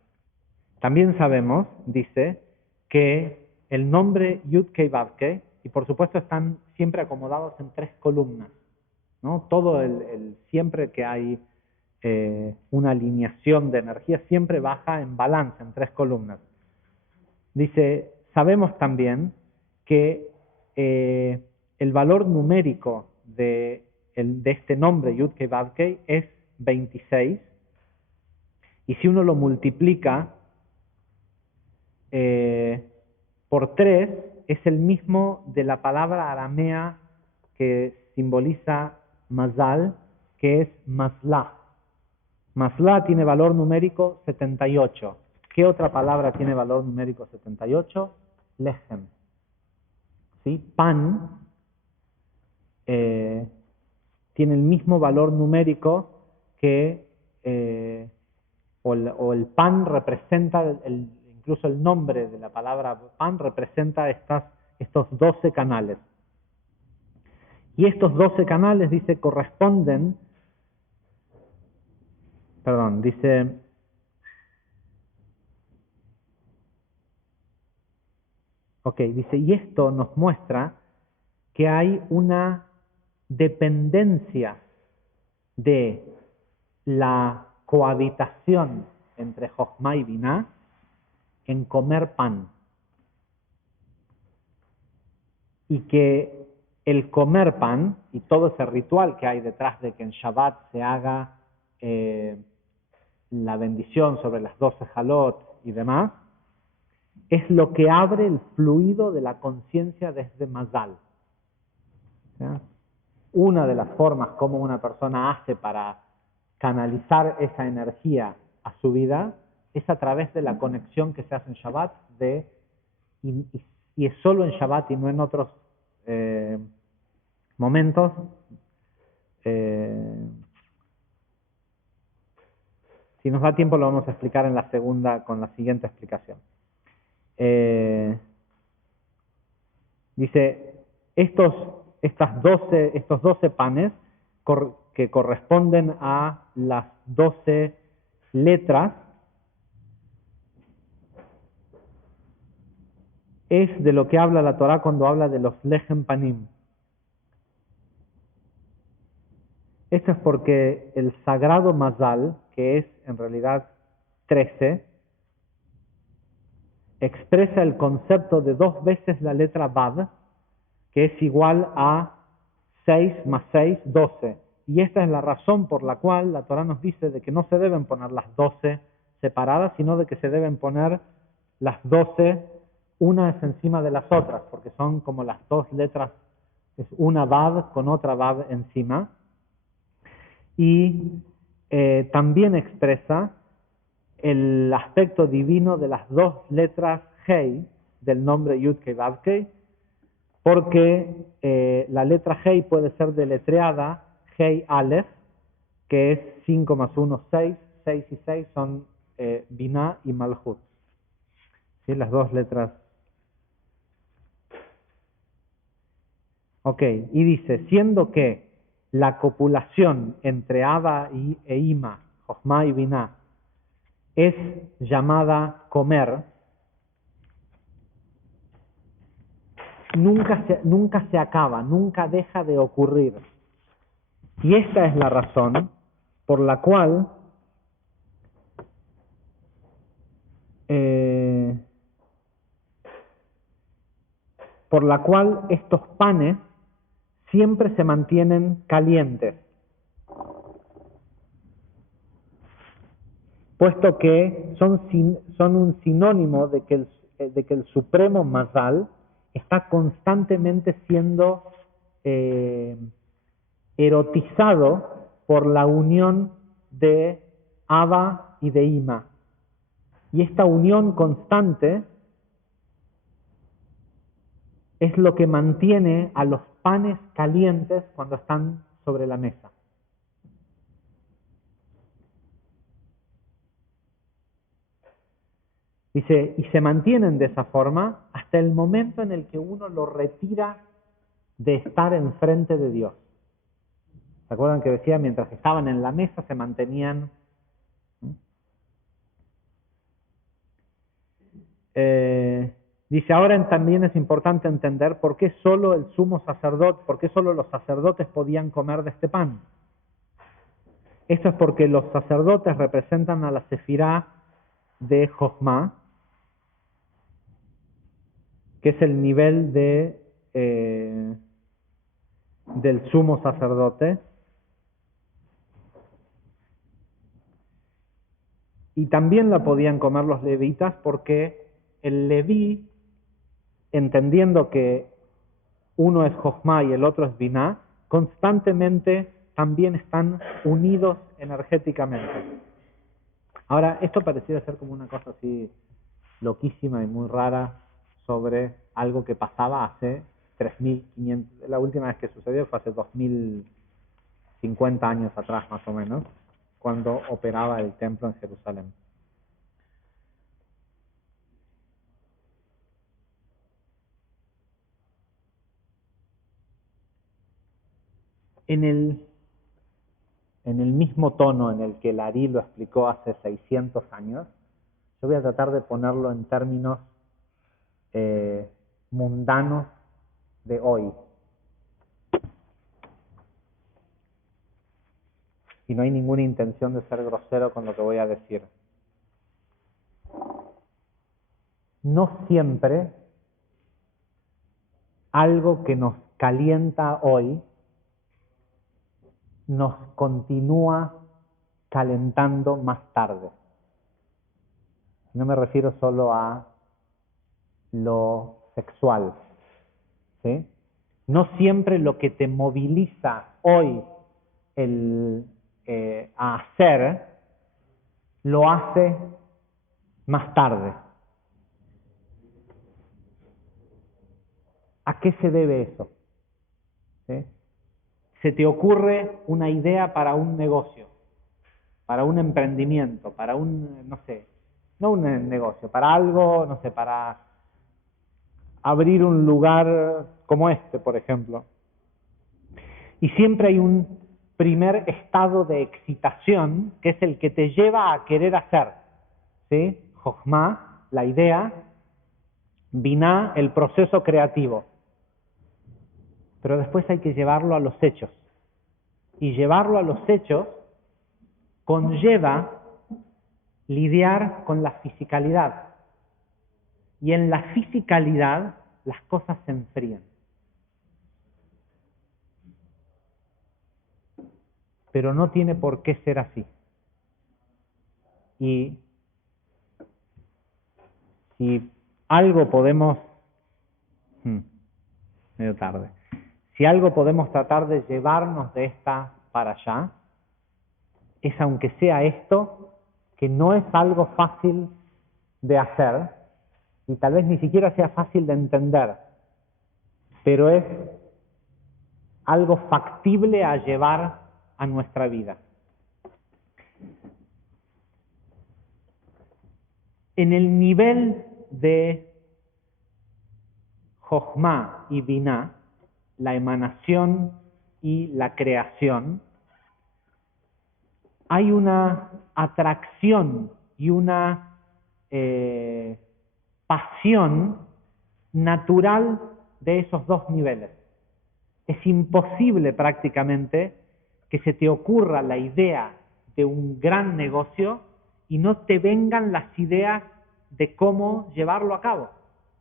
También sabemos, dice, que el nombre Yud-Kei Vav-Kei, y por supuesto están siempre acomodados en 3 columnas, ¿no? Todo siempre que hay una alineación de energía, siempre baja en balance en 3 columnas. Dice, sabemos también que el valor numérico de este nombre Yud-Kei Vav-Kei es 26, y si uno lo multiplica por 3, es el mismo de la palabra aramea que simboliza Mazal, que es Maslah. Maslah tiene valor numérico 78. ¿Qué otra palabra tiene valor numérico 78? Lechem. ¿Sí? Pan tiene el mismo valor numérico que, o el pan representa, incluso el nombre de la palabra pan representa estos 12 canales. Y estos 12 canales, dice, corresponden, dice, y esto nos muestra que hay una dependencia de la cohabitación entre Jochma y Binah en comer pan. Y que el comer pan y todo ese ritual que hay detrás de que en Shabbat se haga la bendición sobre las 12 halot y demás, es lo que abre el fluido de la conciencia desde Mazal. ¿Ya? Una de las formas como una persona hace para canalizar esa energía a su vida es a través de la conexión que se hace en Shabbat, y es solo en Shabbat y no en otros momentos. Si nos da tiempo lo vamos a explicar en la segunda, con la siguiente explicación. Dice, estos 12 panes que corresponden a las 12 letras es de lo que habla la Torá cuando habla de los Lechem Panim. Esto es porque el sagrado Mazal, que es en realidad 13, expresa el concepto de 2 veces la letra Vav, que es igual a 6 más 6, 12. Y esta es la razón por la cual la Torá nos dice de que no se deben poner las 12 separadas, sino de que se deben poner las 12 unas encima de las otras, porque son como las 2 letras, es una Vav con otra Vav encima. Y también expresa el aspecto divino de las 2 letras Hei del nombre Yud-Kei Vav-Kei, porque la letra Hei puede ser deletreada Hei Aleph, que es 5 más 1, 6, 6 y 6 son Binah y Malhut. ¿Sí? Las 2 letras. Y dice, siendo que la copulación entre Abba e Ima, Jochma y Binah, es llamada comer, nunca se acaba, nunca deja de ocurrir. Y esta es la razón por la cual estos panes siempre se mantienen calientes, puesto que son un sinónimo de que el supremo Mazal está constantemente siendo erotizado por la unión de Abba y de Ima. Y esta unión constante es lo que mantiene a los panes calientes cuando están sobre la mesa. Dice, y se mantienen de esa forma hasta el momento en el que uno lo retira de estar enfrente de Dios. ¿Se acuerdan que decía, mientras estaban en la mesa se mantenían? Dice, ahora también es importante entender por qué solo el sumo sacerdote, por qué solo los sacerdotes podían comer de este pan. Esto es porque los sacerdotes representan a la sefirá de Jochma, que es el nivel del sumo sacerdote. Y también la podían comer los levitas porque el leví, entendiendo que uno es Jochma y el otro es Biná, constantemente también están unidos energéticamente. Ahora, esto pareciera ser como una cosa así loquísima y muy rara sobre algo que pasaba hace 3.500, la última vez que sucedió fue hace 2.050 años atrás más o menos, cuando operaba el templo en Jerusalén. En el mismo tono en el que Larí lo explicó hace 600 años, yo voy a tratar de ponerlo en términos mundanos de hoy. Y no hay ninguna intención de ser grosero con lo que voy a decir. No siempre algo que nos calienta hoy nos continúa calentando más tarde. No me refiero solo a lo sexual, ¿sí? No siempre lo que te moviliza hoy a hacer, lo hace más tarde. ¿A qué se debe eso? ¿Sí? Se te ocurre una idea para un negocio, para un emprendimiento, para un, no sé, no un negocio, para algo, no sé, para abrir un lugar como este, por ejemplo. Y siempre hay un primer estado de excitación que es el que te lleva a querer hacer. ¿Sí? Jochma, la idea, Biná, el proceso creativo. Pero después hay que llevarlo a los hechos. Y llevarlo a los hechos conlleva lidiar con la fisicalidad. Y en la fisicalidad las cosas se enfrían. Pero no tiene por qué ser así. Y si algo podemos, medio tarde, si algo podemos tratar de llevarnos de esta para allá, es aunque sea esto, que no es algo fácil de hacer, y tal vez ni siquiera sea fácil de entender, pero es algo factible a llevar a nuestra vida. En el nivel de Jochma y Biná, la emanación y la creación, hay una atracción y una pasión natural de esos dos niveles. Es imposible prácticamente que se te ocurra la idea de un gran negocio y no te vengan las ideas de cómo llevarlo a cabo.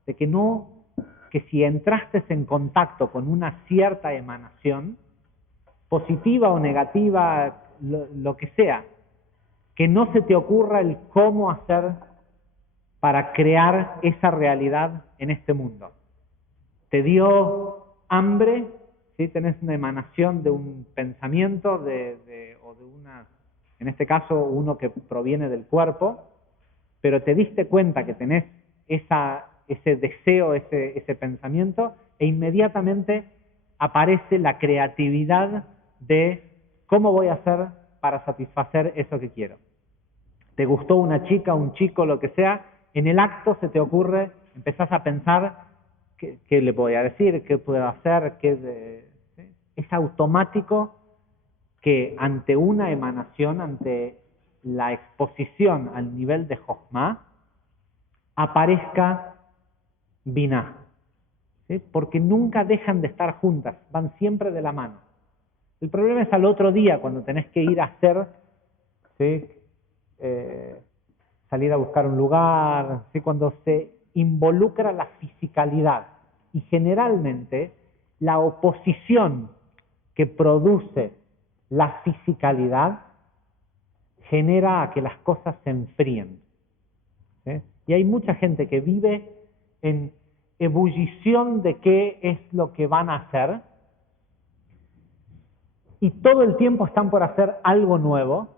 De que si entraste en contacto con una cierta emanación, positiva o negativa, lo que sea, que no se te ocurra el cómo hacer para crear esa realidad en este mundo. Te dio hambre, ¿sí? Tenés una emanación de un pensamiento o de una, en este caso uno que proviene del cuerpo, pero te diste cuenta que tenés ese deseo, ese pensamiento, e inmediatamente aparece la creatividad de cómo voy a hacer para satisfacer eso que quiero. Te gustó una chica, un chico, lo que sea, en el acto se te ocurre, empezás a pensar qué le voy a decir, qué puedo hacer, ¿sí? Es automático que ante una emanación, ante la exposición al nivel de Jochma, aparezca Binah, ¿sí? Porque nunca dejan de estar juntas, van siempre de la mano. El problema es al otro día, cuando tenés que ir a hacer, ¿sí? Salir a buscar un lugar, ¿sí? Cuando se involucra la fisicalidad. Y generalmente la oposición que produce la fisicalidad genera a que las cosas se enfríen, ¿sí? Y hay mucha gente que vive en ebullición de qué es lo que van a hacer, y todo el tiempo están por hacer algo nuevo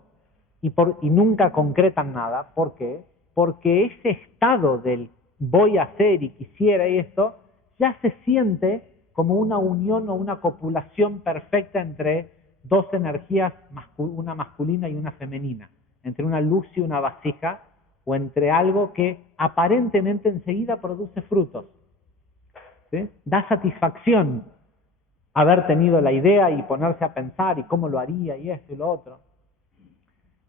y nunca concretan nada. ¿Por qué? Porque ese estado del voy a hacer y quisiera y esto ya se siente como una unión o una copulación perfecta entre dos energías, una masculina y una femenina, entre una luz y una vasija, o entre algo que aparentemente enseguida produce frutos, ¿sí? Da satisfacción haber tenido la idea y ponerse a pensar y cómo lo haría y esto y lo otro.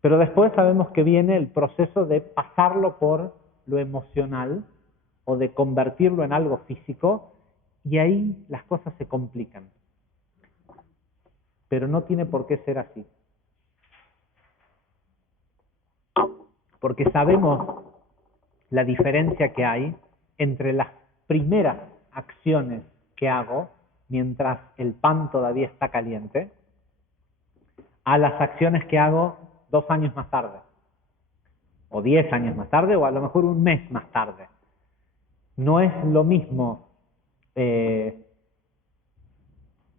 Pero después sabemos que viene el proceso de pasarlo por lo emocional o de convertirlo en algo físico, y ahí las cosas se complican. Pero no tiene por qué ser así. Porque sabemos la diferencia que hay entre las primeras acciones que hago mientras el pan todavía está caliente, a las acciones que hago 2 años más tarde, o 10 años más tarde, o a lo mejor un mes más tarde. No es lo mismo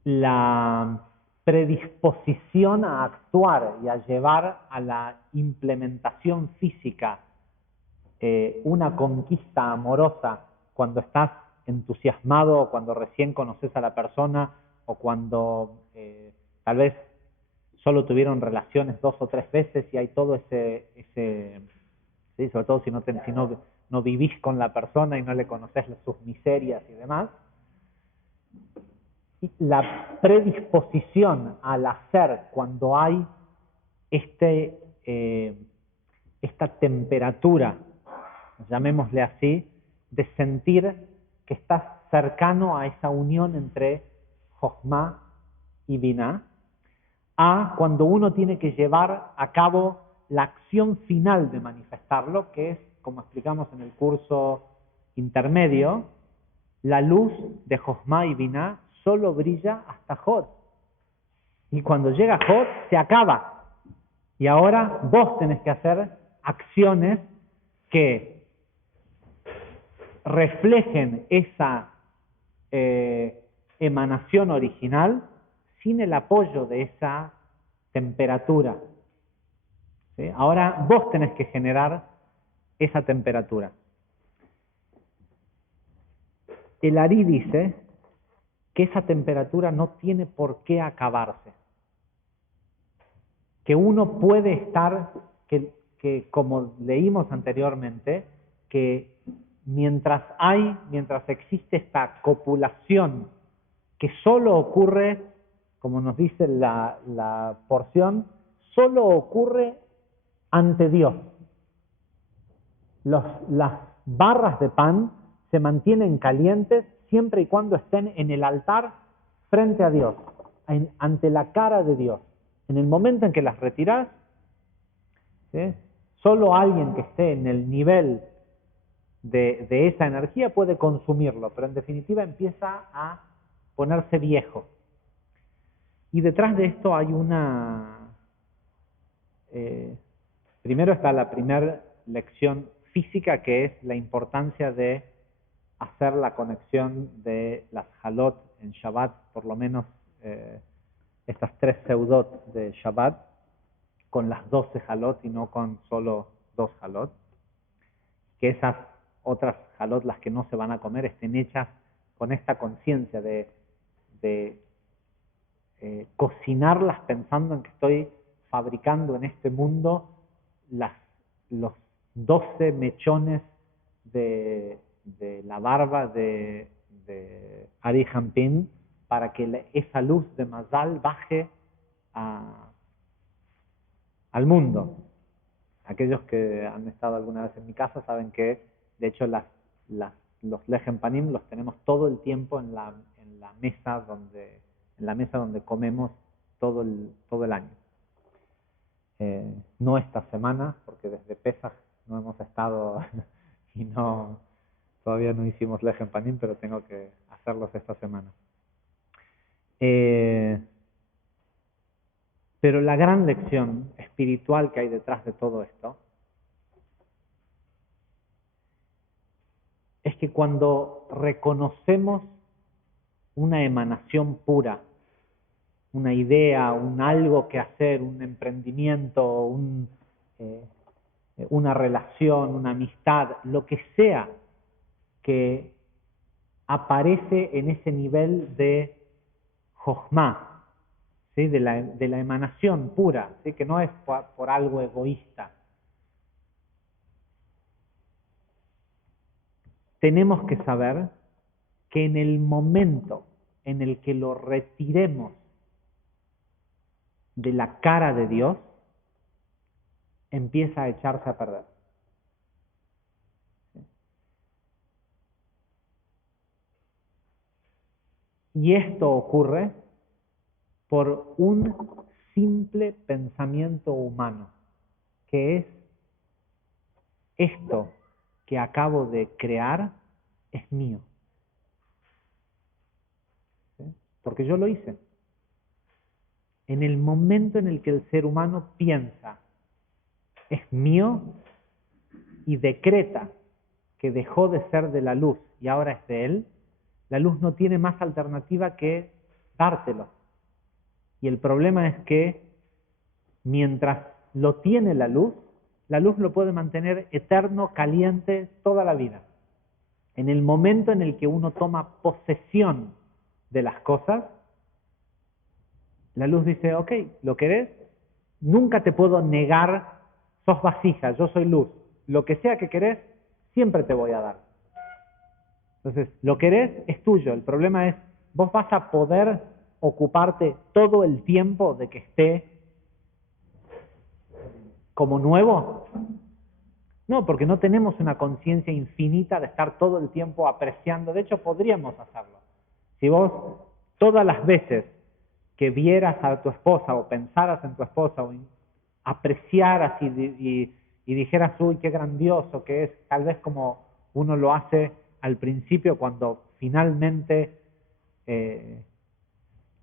la predisposición a actuar y a llevar a la implementación física una conquista amorosa cuando estás entusiasmado, o cuando recién conoces a la persona, o cuando tal vez solo tuvieron relaciones 2 o 3 veces y hay todo ese ¿sí? Sobre todo si no vivís con la persona y no le conoces sus miserias y demás. La predisposición al hacer cuando hay esta temperatura, llamémosle así, de sentir que estás cercano a esa unión entre Jochma y Binah, a cuando uno tiene que llevar a cabo la acción final de manifestarlo, que es, como explicamos en el curso intermedio, la luz de Jochma y Binah solo brilla hasta Hod. Y cuando llega Hod, se acaba. Y ahora vos tenés que hacer acciones que reflejen esa emanación original sin el apoyo de esa temperatura, ¿sí? Ahora vos tenés que generar esa temperatura. El Ari dice que esa temperatura no tiene por qué acabarse. Que uno puede estar, que como leímos anteriormente, que mientras existe esta copulación que solo ocurre, como nos dice la porción, solo ocurre ante Dios. Las barras de pan se mantienen calientes siempre y cuando estén en el altar frente a Dios, ante la cara de Dios. En el momento en que las retirás, ¿sí? Solo alguien que esté en el nivel de esa energía puede consumirlo, pero en definitiva empieza a ponerse viejo. Y detrás de esto hay primero está la primera lección física, que es la importancia de hacer la conexión de las halot en Shabbat, por lo menos estas 3 seudot de Shabbat con las 12 halot y no con solo 2 halot. Que esas otras halot, las que no se van a comer, estén hechas con esta conciencia de cocinarlas pensando en que estoy fabricando en este mundo los 12 mechones de la barba de Ari Hampin para que esa luz de Mazal baje al mundo. Aquellos que han estado alguna vez en mi casa saben que, de hecho, los Lechem Panim los tenemos todo el tiempo en la mesa donde comemos todo el año. No esta semana, porque desde Pesach no hemos estado y todavía no hicimos Lechem Panim, pero tengo que hacerlos esta semana. Pero la gran lección espiritual que hay detrás de todo esto es que cuando reconocemos una emanación pura, una idea, un algo que hacer, un emprendimiento, una relación, una amistad, lo que sea que aparece en ese nivel de Jochma, ¿sí? de la emanación pura, ¿sí? Que no es por algo egoísta. Tenemos que saber que en el momento en el que lo retiremos de la cara de Dios, empieza a echarse a perder. ¿Sí? Y esto ocurre por un simple pensamiento humano, que es: esto que acabo de crear es mío. ¿Sí? Porque yo lo hice. En el momento en el que el ser humano piensa, es mío, y decreta que dejó de ser de la luz y ahora es de él, la luz no tiene más alternativa que dártelo. Y el problema es que mientras lo tiene la luz lo puede mantener eterno, caliente, toda la vida. En el momento en el que uno toma posesión de las cosas, la luz dice: ok, ¿lo querés? Nunca te puedo negar, sos vasija, yo soy luz. Lo que sea que querés, siempre te voy a dar. Entonces, lo querés, es tuyo. El problema es, vos vas a poder ocuparte todo el tiempo de que esté como nuevo. No, porque no tenemos una conciencia infinita de estar todo el tiempo apreciando. De hecho, podríamos hacerlo. Si vos todas las veces que vieras a tu esposa o pensaras en tu esposa o apreciaras y dijeras: uy, qué grandioso que es, tal vez como uno lo hace al principio cuando finalmente le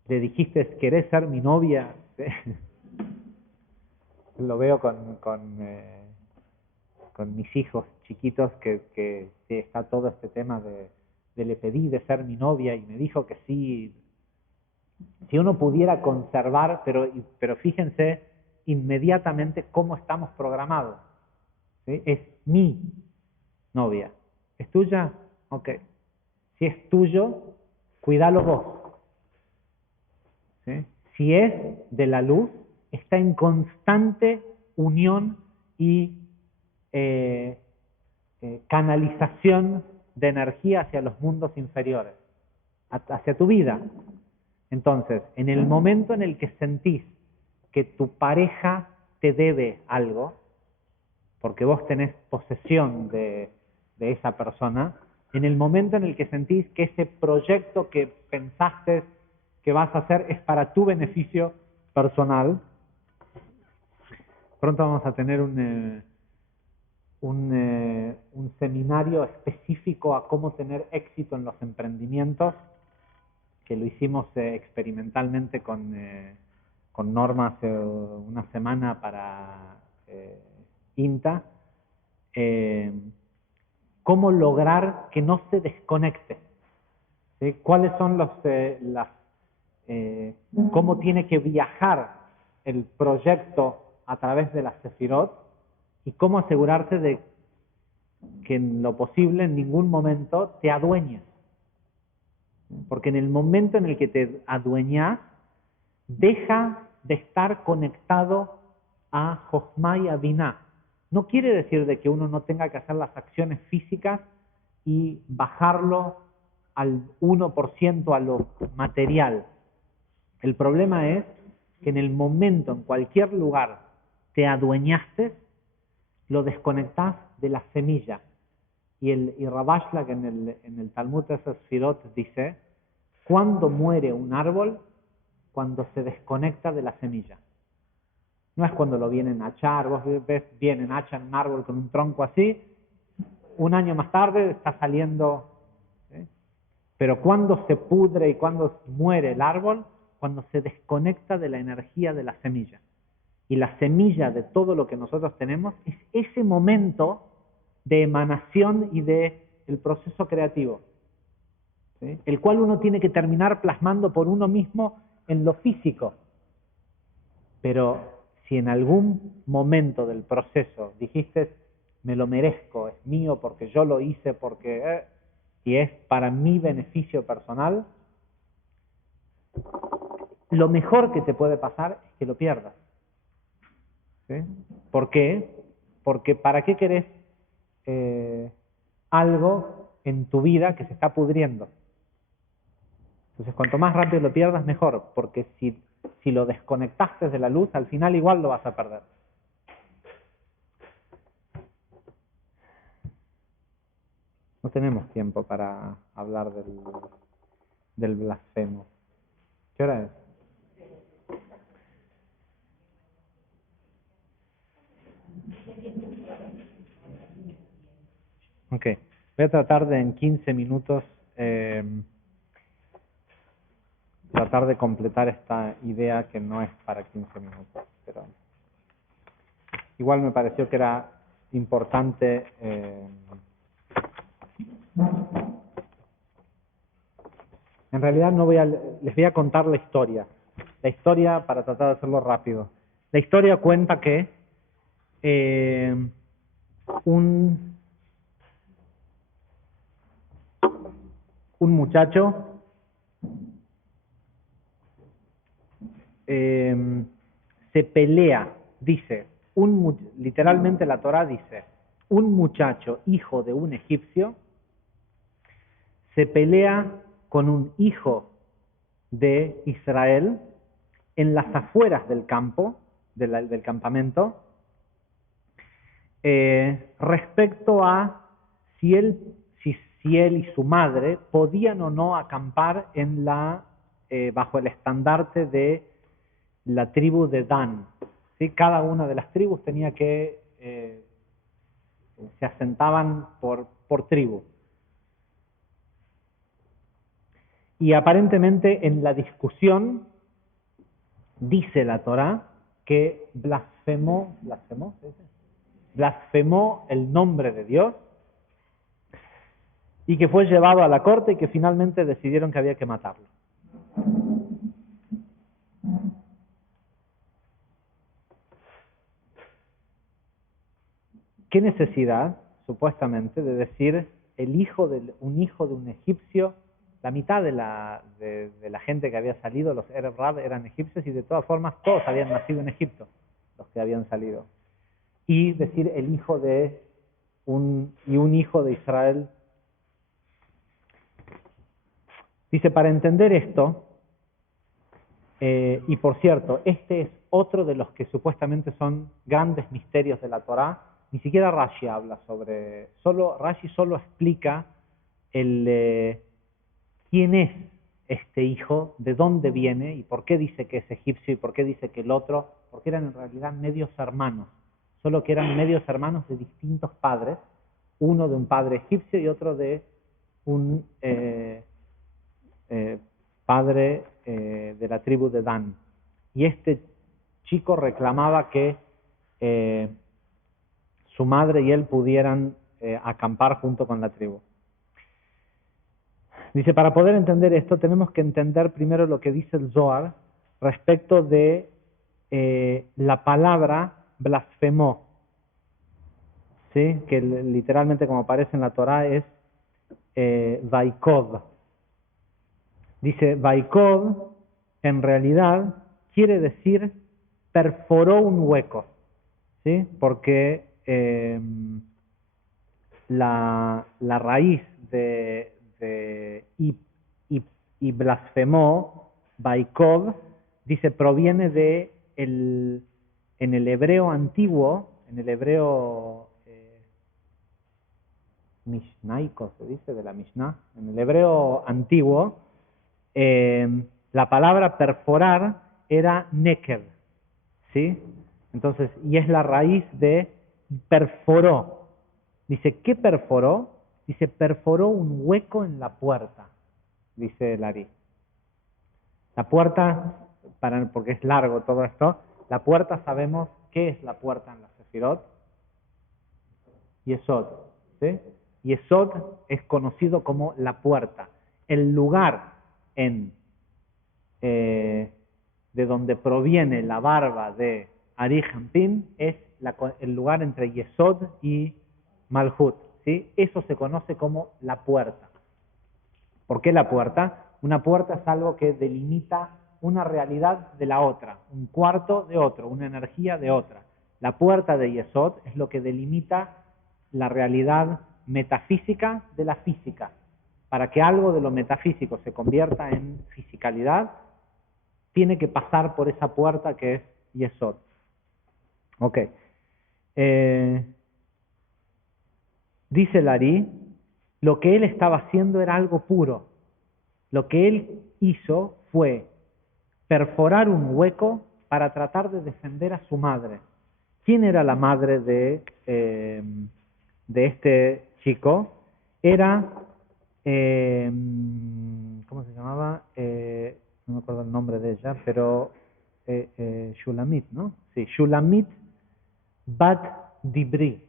dijiste: ¿querés ser mi novia? Lo veo con mis hijos chiquitos que está todo este tema de le pedí de ser mi novia y me dijo que sí. Si uno pudiera conservar, pero fíjense inmediatamente cómo estamos programados. ¿Sí? Es mi novia. ¿Es tuya? Ok. Si es tuyo, cuídalo vos. ¿Sí? Si es de la luz, está en constante unión y canalización de energía hacia los mundos inferiores, hacia tu vida. Entonces, en el momento en el que sentís que tu pareja te debe algo, porque vos tenés posesión de esa persona, en el momento en el que sentís que ese proyecto que pensaste que vas a hacer es para tu beneficio personal, pronto vamos a tener un seminario específico a cómo tener éxito en los emprendimientos, que lo hicimos experimentalmente con Norma hace una semana para INTA. Cómo lograr que no se desconecte, ¿sí? ¿Cuáles son las cómo tiene que viajar el proyecto a través de las sefirot y cómo asegurarse de que en lo posible en ningún momento te adueñes. Porque en el momento en el que te adueñas, deja de estar conectado a Jochma y a Binah. No quiere decir de que uno no tenga que hacer las acciones físicas y bajarlo al 1% a lo material. El problema es que en el momento, en cualquier lugar, te adueñaste, lo desconectás de la semilla. Y Rabashlag en el Talmud de Sefirot dice, ¿cuándo muere un árbol? Cuando se desconecta de la semilla. No es cuando lo vienen a echar, vos ves, vienen, echan un árbol con un tronco así, un año más tarde está saliendo, ¿sí? Pero cuando se pudre y cuando muere el árbol, cuando se desconecta de la energía de la semilla. Y la semilla de todo lo que nosotros tenemos es ese momento de emanación y de el proceso creativo, ¿sí? El cual uno tiene que terminar plasmando por uno mismo en lo físico. Pero si en algún momento del proceso dijiste, me lo merezco, es mío porque yo lo hice, porque y es para mi beneficio personal, lo mejor que te puede pasar es que lo pierdas. ¿Sí? ¿Por qué? Porque ¿para qué querés algo en tu vida que se está pudriendo? Entonces, cuanto más rápido lo pierdas, mejor, porque si lo desconectaste de la luz, al final igual lo vas a perder. No tenemos tiempo para hablar del blasfemo. ¿Qué hora es? Ok, voy a tratar de en 15 minutos tratar de completar esta idea que no es para 15 minutos, pero igual me pareció que era importante en realidad les voy a contar la historia. La historia, para tratar de hacerlo rápido. La historia cuenta que un muchacho se pelea, dice, literalmente la Torá dice, un muchacho, hijo de un egipcio, se pelea con un hijo de Israel en las afueras del campo, del campamento, respecto a si él y su madre podían o no acampar bajo el estandarte de la tribu de Dan. ¿Sí? Cada una de las tribus tenía que se asentaban por tribu. Y aparentemente en la discusión dice la Torá que blasfemó el nombre de Dios y que fue llevado a la corte y que finalmente decidieron que había que matarlo. ¿Qué necesidad, supuestamente, de decir un hijo de un egipcio? La mitad de la gente que había salido, los Erev Rav, eran egipcios y de todas formas todos habían nacido en Egipto, los que habían salido. Y decir el hijo de un hijo de Israel. Dice, para entender esto, y por cierto, este es otro de los que supuestamente son grandes misterios de la Torá. Ni siquiera Rashi habla Rashi solo explica quién es este hijo, de dónde viene y por qué dice que es egipcio y por qué dice que el otro, porque eran en realidad medios hermanos, solo que eran medios hermanos de distintos padres, uno de un padre egipcio y otro de un padre de la tribu de Dan. Y este chico reclamaba que su madre y él pudieran acampar junto con la tribu. Dice, para poder entender esto tenemos que entender primero lo que dice el Zohar respecto de la palabra blasfemó, ¿sí? Que literalmente como aparece en la Torá es Vaikov. Dice, Vaikov en realidad quiere decir perforó un hueco, ¿sí? Porque la raíz y blasfemó, Baikov, dice, proviene de en el hebreo antiguo, en el hebreo mishnaico, se dice, de la Mishnah, en el hebreo antiguo, la palabra perforar era neked, ¿sí? Entonces, y es la raíz de perforó. Dice, ¿qué perforó? Dice, perforó un hueco en la puerta, dice Lari. La puerta, porque es largo todo esto, la puerta sabemos qué es la puerta en la Sefirot. Yesod, ¿sí? Yesod es conocido como la puerta, el lugar de donde proviene la barba de Ari Hampin es el lugar entre Yesod y Malhut, ¿sí? Eso se conoce como la puerta. ¿Por qué la puerta? Una puerta es algo que delimita una realidad de la otra, un cuarto de otro, una energía de otra. La puerta de Yesod es lo que delimita la realidad metafísica de la física. Para que algo de lo metafísico se convierta en fisicalidad, tiene que pasar por esa puerta que es Yesod. Ok. Dice Lari, lo que él estaba haciendo era algo puro. Lo que él hizo fue perforar un hueco para tratar de defender a su madre. ¿Quién era la madre de este chico? Era, ¿cómo se llamaba? No me acuerdo el nombre de ella, pero Shulamit, ¿no? Sí, Shulamit Bat Dibri.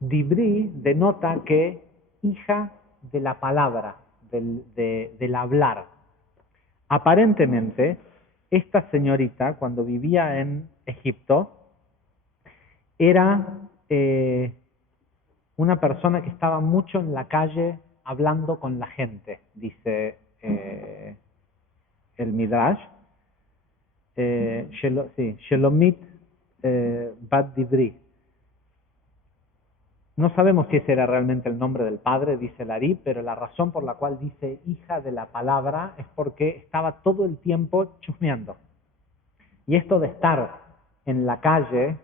Dibri denota que hija de la palabra, del hablar. Aparentemente, esta señorita, cuando vivía en Egipto, era una persona que estaba mucho en la calle hablando con la gente, dice el Midrash. Shelomit Bat Dibri. No sabemos si ese era realmente el nombre del padre, dice Lari, pero la razón por la cual dice hija de la palabra es porque estaba todo el tiempo chusmeando. Y esto de estar en la calle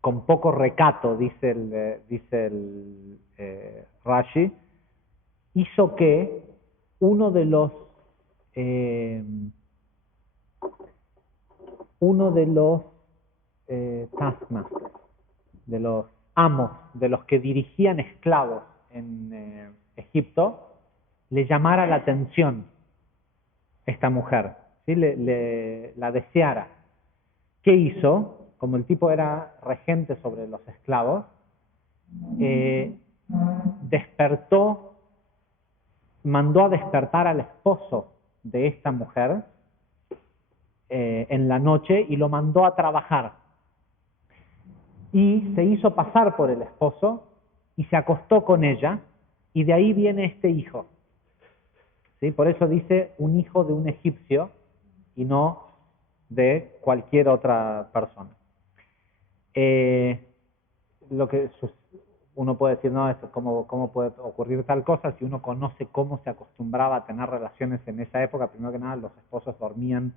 con poco recato, dice el Rashi, hizo que uno de los taskmasters, de los amos, de los que dirigían esclavos en Egipto, le llamara la atención esta mujer, ¿sí? La deseara. ¿Qué hizo? Como el tipo era regente sobre los esclavos, mandó a despertar al esposo de esta mujer en la noche y lo mandó a trabajar. Y se hizo pasar por el esposo y se acostó con ella, y de ahí viene este hijo. ¿Sí? Por eso dice un hijo de un egipcio y no de cualquier otra persona. Lo que uno puede decir, no, ¿cómo puede ocurrir tal cosa? Si uno conoce cómo se acostumbraba a tener relaciones en esa época, primero que nada los esposos dormían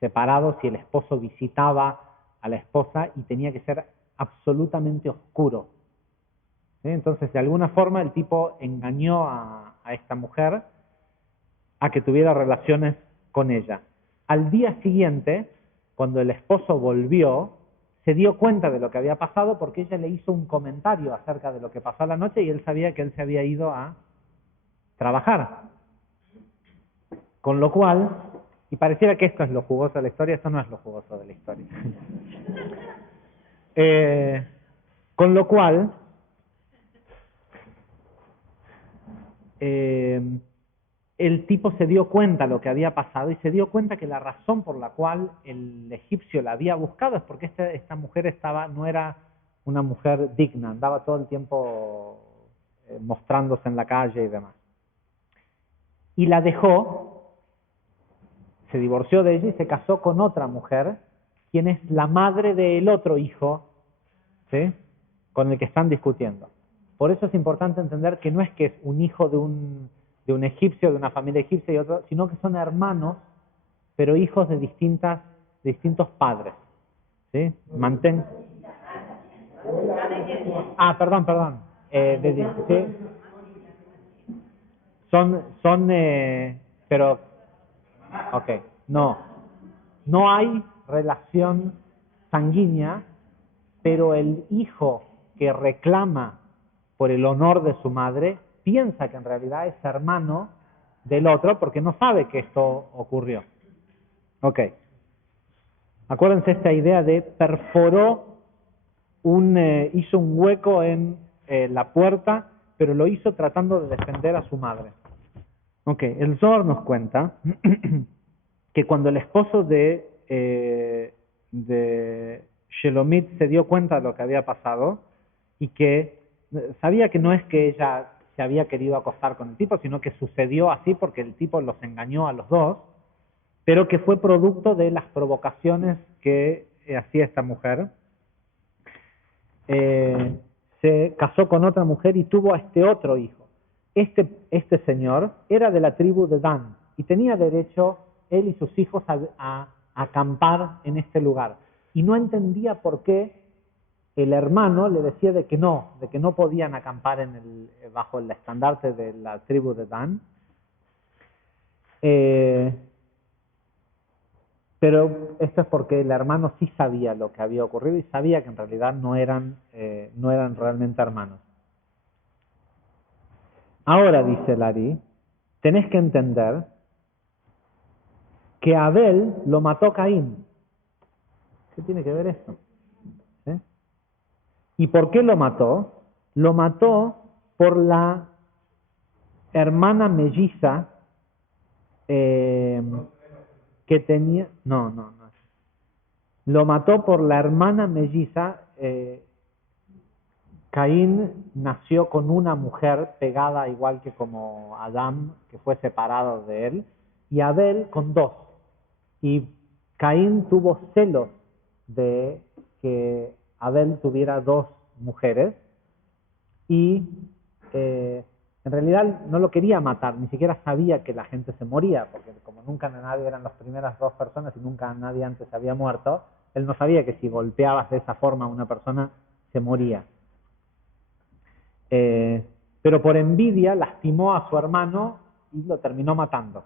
separados y el esposo visitaba a la esposa y tenía que ser absolutamente oscuro. ¿Sí? Entonces, de alguna forma, el tipo engañó a esta mujer a que tuviera relaciones con ella. Al día siguiente, cuando el esposo volvió, se dio cuenta de lo que había pasado porque ella le hizo un comentario acerca de lo que pasó la noche y él sabía que él se había ido a trabajar. Con lo cual, y pareciera que esto es lo jugoso de la historia, esto no es lo jugoso de la historia. Con lo cual, el tipo se dio cuenta de lo que había pasado y se dio cuenta que la razón por la cual el egipcio la había buscado es porque esta mujer no era una mujer digna, andaba todo el tiempo mostrándose en la calle y demás. Y la dejó, se divorció de ella y se casó con otra mujer, quien es la madre del otro hijo, ¿sí?, con el que están discutiendo. Por eso es importante entender que no es que es un hijo de un egipcio, de una familia egipcia y otro, sino que son hermanos, pero hijos de distintos padres. ¿Sí? Perdón. ¿Sí? Pero, ok, no hay relación sanguínea, pero el hijo que reclama por el honor de su madre piensa que en realidad es hermano del otro porque no sabe que esto ocurrió. Ok. Acuérdense esta idea de perforó, hizo un hueco en la puerta, pero lo hizo tratando de defender a su madre. Ok, el Zohar nos cuenta que cuando el esposo de Shelomit se dio cuenta de lo que había pasado y que sabía que no es que ella se había querido acostar con el tipo, sino que sucedió así porque el tipo los engañó a los dos, pero que fue producto de las provocaciones que hacía esta mujer. Se casó con otra mujer y tuvo a este otro hijo. Este señor era de la tribu de Dan y tenía derecho él y sus hijos a acampar en este lugar. Y no entendía por qué el hermano le decía de que no podían acampar bajo el estandarte de la tribu de Dan. Pero esto es porque el hermano sí sabía lo que había ocurrido y sabía que en realidad no eran realmente hermanos. Ahora, dice Lari, tenés que entender que Abel lo mató Caín. ¿Qué tiene que ver esto? ¿Sí? ¿Y por qué lo mató? Lo mató por la hermana melliza que tenía... No. Lo mató por la hermana melliza. Caín nació con una mujer pegada igual que como Adán, que fue separado de él, y Abel con dos. Y Caín tuvo celos de que Abel tuviera dos mujeres y en realidad no lo quería matar, ni siquiera sabía que la gente se moría, porque como nunca nadie eran las primeras dos personas y nunca nadie antes había muerto, él no sabía que si golpeabas de esa forma a una persona se moría. Pero por envidia lastimó a su hermano y lo terminó matando.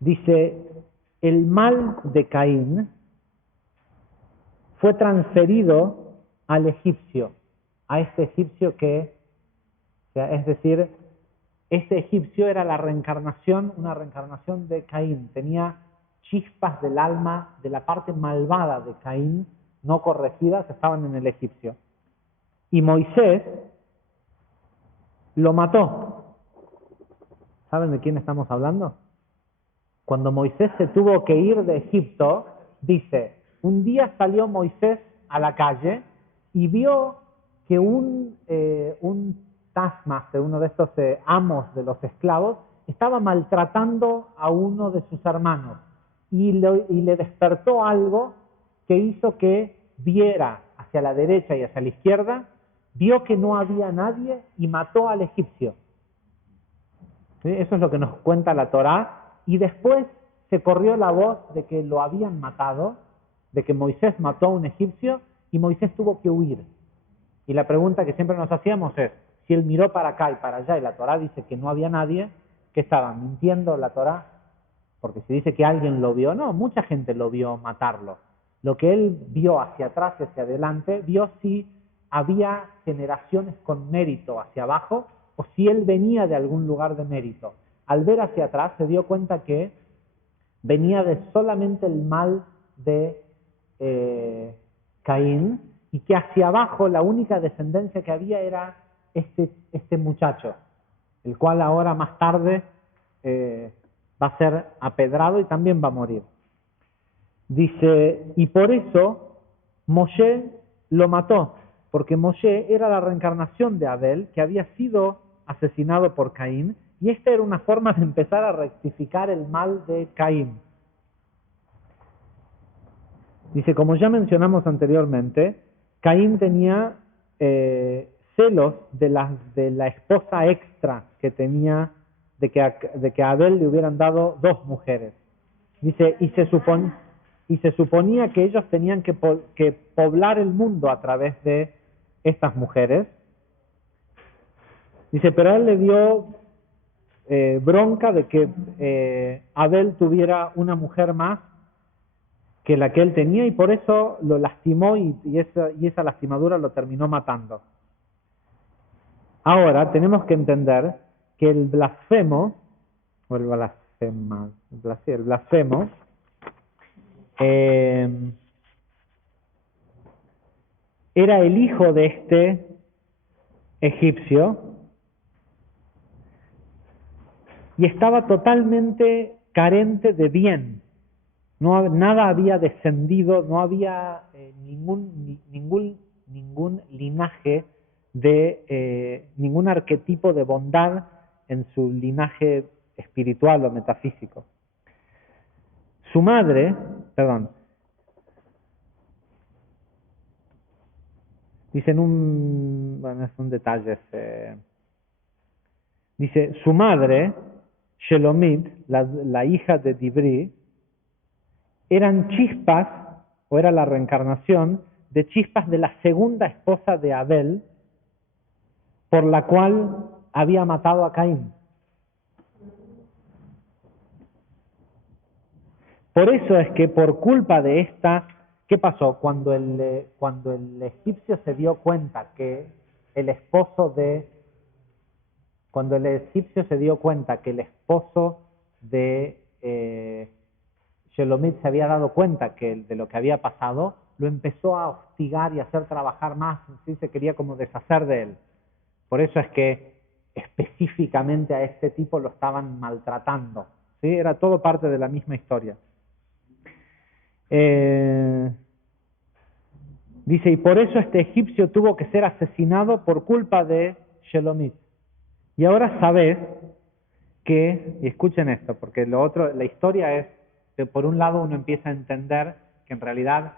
Dice, el mal de Caín fue transferido al egipcio, a este egipcio es decir, este egipcio era una reencarnación de Caín, tenía chispas del alma, de la parte malvada de Caín, no corregidas, estaban en el egipcio. Y Moisés lo mató. ¿Saben de quién estamos hablando? Cuando Moisés se tuvo que ir de Egipto, dice, un día salió Moisés a la calle y vio que un taskmaster, uno de estos amos de los esclavos, estaba maltratando a uno de sus hermanos y le despertó algo que hizo que viera hacia la derecha y hacia la izquierda, vio que no había nadie y mató al egipcio. ¿Sí? Eso es lo que nos cuenta la Torá. Y después se corrió la voz de que lo habían matado, de que Moisés mató a un egipcio y Moisés tuvo que huir. Y la pregunta que siempre nos hacíamos es, si él miró para acá y para allá y la Torá dice que no había nadie, ¿qué estaba mintiendo la Torá? Porque si dice que alguien lo vio, no, mucha gente lo vio matarlo. Lo que él vio hacia atrás y hacia adelante, vio si había generaciones con mérito hacia abajo o si él venía de algún lugar de mérito. Al ver hacia atrás se dio cuenta que venía de solamente el mal de Caín y que hacia abajo la única descendencia que había era este muchacho, el cual ahora más tarde va a ser apedrado y también va a morir. Dice, y por eso Moshe lo mató, porque Moshe era la reencarnación de Abel, que había sido asesinado por Caín, y esta era una forma de empezar a rectificar el mal de Caín. Dice, como ya mencionamos anteriormente, Caín tenía celos de la esposa extra que tenía, de que a Abel le hubieran dado 2 mujeres. Dice, y se suponía que ellos tenían que poblar el mundo a través de estas mujeres. Dice, pero a él le dio bronca de que Abel tuviera una mujer más que la que él tenía, y por eso lo lastimó y esa lastimadura lo terminó matando. Ahora tenemos que entender que el blasfemo, o el blasfemo, era el hijo de este egipcio y estaba totalmente carente de bien. Nada había descendido, no había ningún linaje de ningún arquetipo de bondad en su linaje espiritual o metafísico. Su madre, dice bueno, es un detalle, dice, su madre, Shelomit, la hija de Dibri, eran chispas, o era la reencarnación de chispas de la segunda esposa de Abel, por la cual había matado a Caín. Por eso es que por culpa de esta, ¿qué pasó? Cuando el egipcio se dio cuenta que el esposo de Shelomit se había dado cuenta de lo que había pasado, lo empezó a hostigar y a hacer trabajar más, ¿sí? Se quería como deshacer de él. Por eso es que específicamente a este tipo lo estaban maltratando, ¿sí? Era todo parte de la misma historia. Dice, y por eso este egipcio tuvo que ser asesinado por culpa de Shelomit. Y ahora sabes que, y escuchen esto, porque la historia es que por un lado uno empieza a entender que en realidad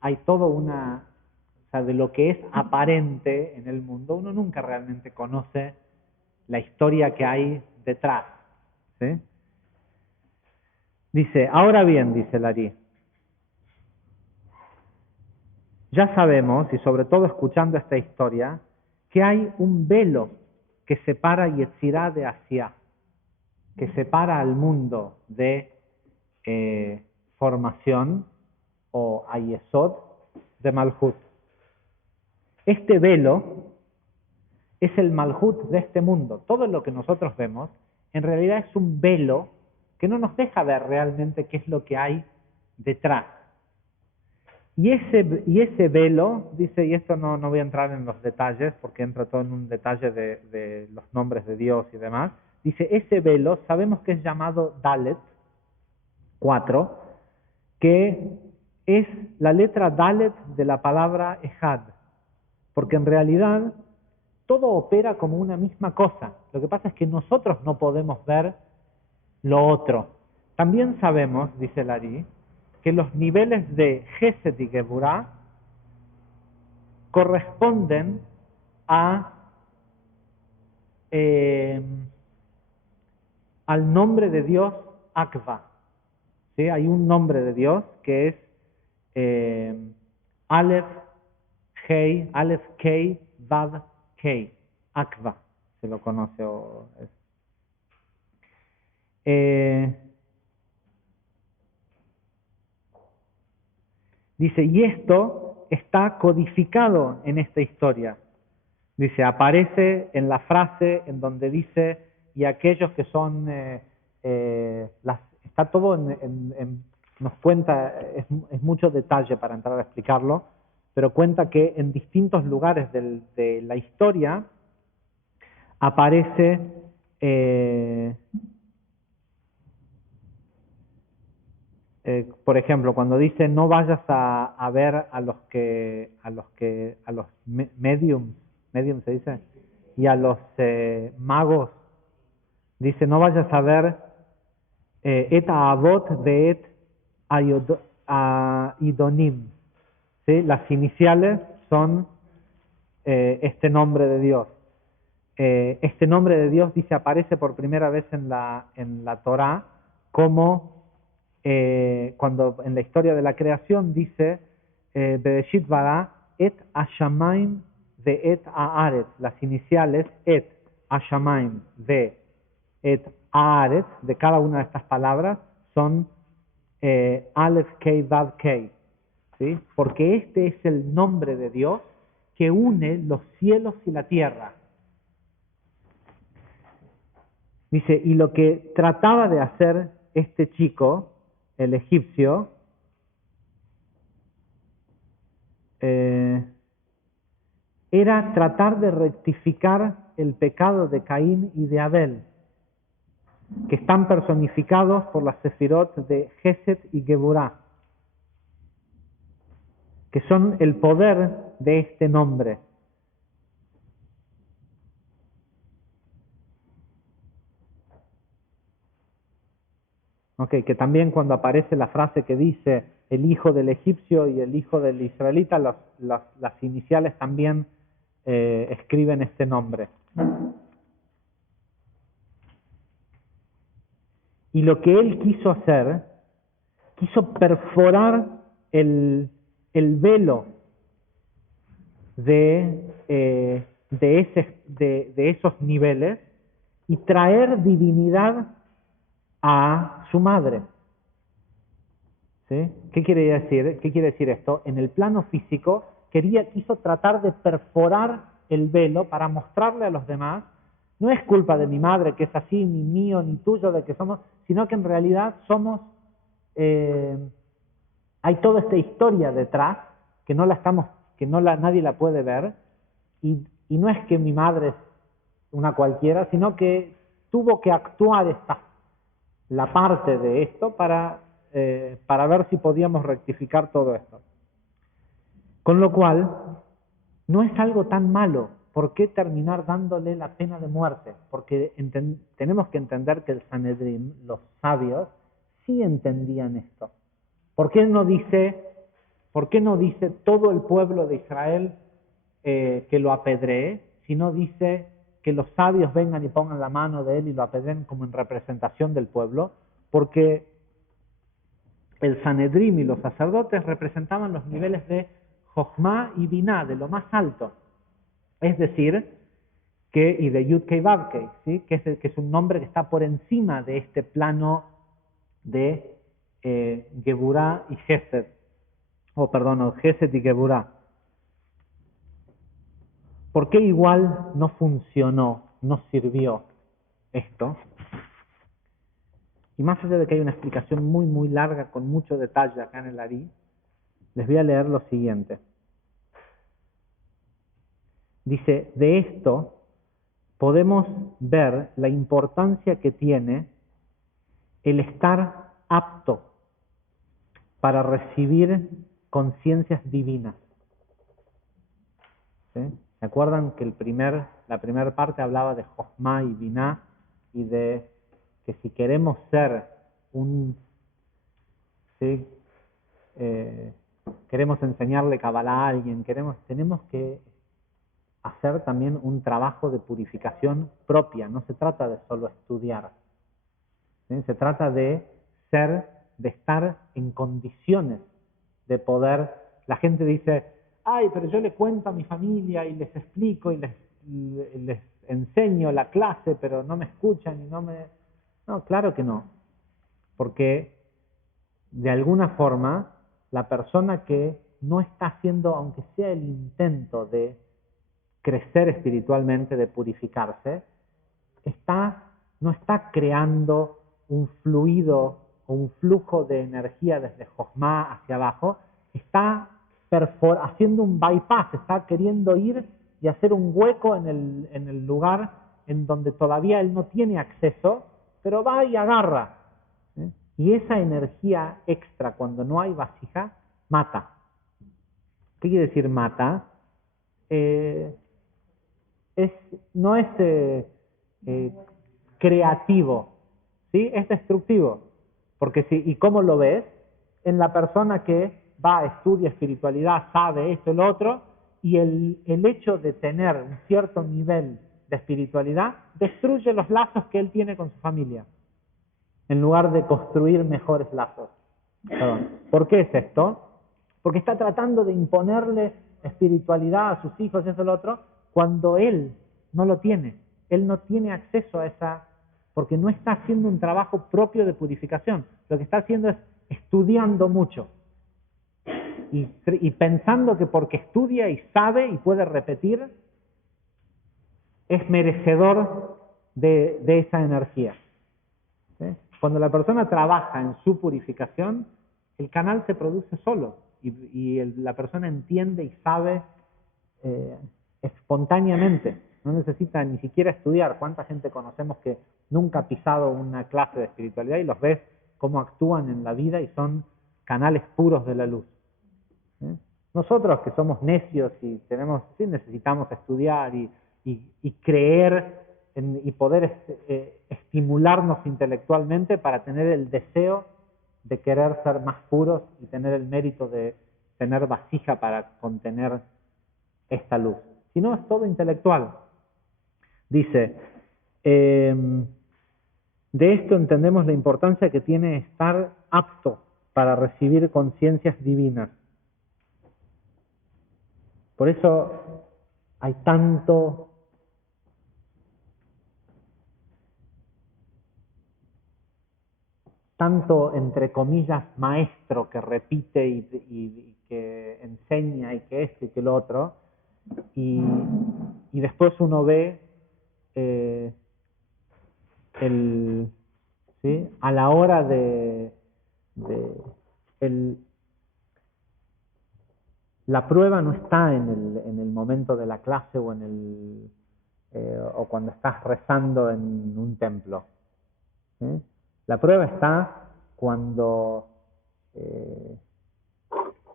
hay todo o sea, de lo que es aparente en el mundo, uno nunca realmente conoce la historia que hay detrás, ¿sí? Dice, ahora bien, dice Larí, ya sabemos, y sobre todo escuchando esta historia, que hay un velo que separa Yetzirá de Asiá, que separa al mundo de formación o Ayesod de Malhut. Este velo es el Malhut de este mundo. Todo lo que nosotros vemos en realidad es un velo que no nos deja ver realmente qué es lo que hay detrás. Y ese velo, dice, y esto no voy a entrar en los detalles porque entra todo en un detalle de los nombres de Dios y demás, dice, ese velo sabemos que es llamado Dalet, 4, que es la letra Dalet de la palabra Ejad, porque en realidad todo opera como una misma cosa. Lo que pasa es que nosotros no podemos ver lo otro. También sabemos, dice Larí, que los niveles de Gesed y Geburah corresponden al nombre de Dios Akva. ¿Sí? Hay un nombre de Dios que es Aleph Kei, Vav Kei, Akva, se lo conoce. Dice, y esto está codificado en esta historia. Dice, aparece en la frase en donde dice, y aquellos que son, está todo nos cuenta, es mucho detalle para entrar a explicarlo, pero cuenta que en distintos lugares de la historia aparece por ejemplo, cuando dice no vayas a ver a los mediums se dice, y a los magos, dice no vayas a ver et avot de idonim, ¿sí? Las iniciales son este nombre de Dios. Este nombre de Dios, dice, aparece por primera vez en la Torá como cuando en la historia de la creación dice Bereshit bara et Hashamaim de et Haaretz, las iniciales et Hashamaim de et Haaretz, de cada una de estas palabras son Aleph Kei Vav Kei, ¿sí? Porque este es el nombre de Dios que une los cielos y la tierra. Dice, y lo que trataba de hacer este chico, el egipcio, era tratar de rectificar el pecado de Caín y de Abel, que están personificados por las sefirot de Geset y Geburah, que son el poder de este nombre. Okay, que también cuando aparece la frase que dice el hijo del egipcio y el hijo del israelita, las iniciales también escriben este nombre. Y lo que él quiso hacer, quiso perforar el velo de esos niveles y traer divinidad a su madre. ¿Sí? ¿Qué quiere decir? ¿Qué quiere decir esto? En el plano físico quiso tratar de perforar el velo para mostrarle a los demás, no es culpa de mi madre que es así, ni mío, ni tuyo, de que somos, sino que en realidad somos, hay toda esta historia detrás que nadie la puede ver, y no es que mi madre es una cualquiera, sino que tuvo que actuar la parte de esto para ver si podíamos rectificar todo esto. Con lo cual, no es algo tan malo. ¿Por qué terminar dándole la pena de muerte? Porque tenemos que entender que el Sanedrín, los sabios, sí entendían esto. ¿Por qué no dice todo el pueblo de Israel que lo apedree, sino dice que los sabios vengan y pongan la mano de él y lo apedreen como en representación del pueblo? Porque el Sanedrín y los sacerdotes representaban los niveles de Jochma y Biná, de lo más alto. Es decir, y de Yud Kei Vav Kei, ¿sí? que es un nombre que está por encima de este plano de Geburah y Gesed, Gesed y Geburah. ¿Por qué igual no funcionó, no sirvió esto? Y más allá de que hay una explicación muy, muy larga, con mucho detalle acá en el Ari, les voy a leer lo siguiente. Dice, de esto podemos ver la importancia que tiene el estar apto para recibir conciencias divinas. ¿Sí? ¿Se acuerdan que la primera parte hablaba de Jochma y Biná y de que si queremos ser queremos enseñarle Kabbalah a alguien, tenemos que hacer también un trabajo de purificación propia? No se trata de solo estudiar, ¿sí? Se trata de estar en condiciones de poder. La gente dice, ay, pero yo le cuento a mi familia y les explico y les enseño la clase, pero no me escuchan y no, claro que no. Porque de alguna forma la persona que no está haciendo, aunque sea el intento de crecer espiritualmente, de purificarse, no está creando un fluido o un flujo de energía desde Jochma hacia abajo, está haciendo un bypass, está queriendo ir y hacer un hueco en el lugar en donde todavía él no tiene acceso, pero va y agarra. Y esa energía extra, cuando no hay vasija, mata. ¿Qué quiere decir mata? No es creativo, ¿sí? Es destructivo. Porque ¿y cómo lo ves? En la persona que va, estudia espiritualidad, sabe esto y lo otro, y el hecho de tener un cierto nivel de espiritualidad destruye los lazos que él tiene con su familia, en lugar de construir mejores lazos. Perdón. ¿Por qué es esto? Porque está tratando de imponerle espiritualidad a sus hijos y eso y lo otro, cuando él no lo tiene. Él no tiene acceso a esa, porque no está haciendo un trabajo propio de purificación. Lo que está haciendo es estudiando mucho. Y pensando que porque estudia y sabe y puede repetir, es merecedor de esa energía. ¿Sí? Cuando la persona trabaja en su purificación, el canal se produce solo y la persona entiende y sabe espontáneamente. No necesita ni siquiera estudiar. ¿Cuánta gente conocemos que nunca ha pisado una clase de espiritualidad y los ves cómo actúan en la vida y son canales puros de la luz? Nosotros que somos necios y sí necesitamos estudiar y creer y poder estimularnos intelectualmente para tener el deseo de querer ser más puros y tener el mérito de tener vasija para contener esta luz. Si no, es todo intelectual. Dice, de esto entendemos la importancia que tiene estar apto para recibir conciencias divinas. Por eso hay tanto entre comillas maestro que repite y que enseña y que esto y que lo otro, y después uno ve ¿sí? A la hora la prueba no está en el momento de la clase o o cuando estás rezando en un templo. ¿Sí? La prueba está cuando,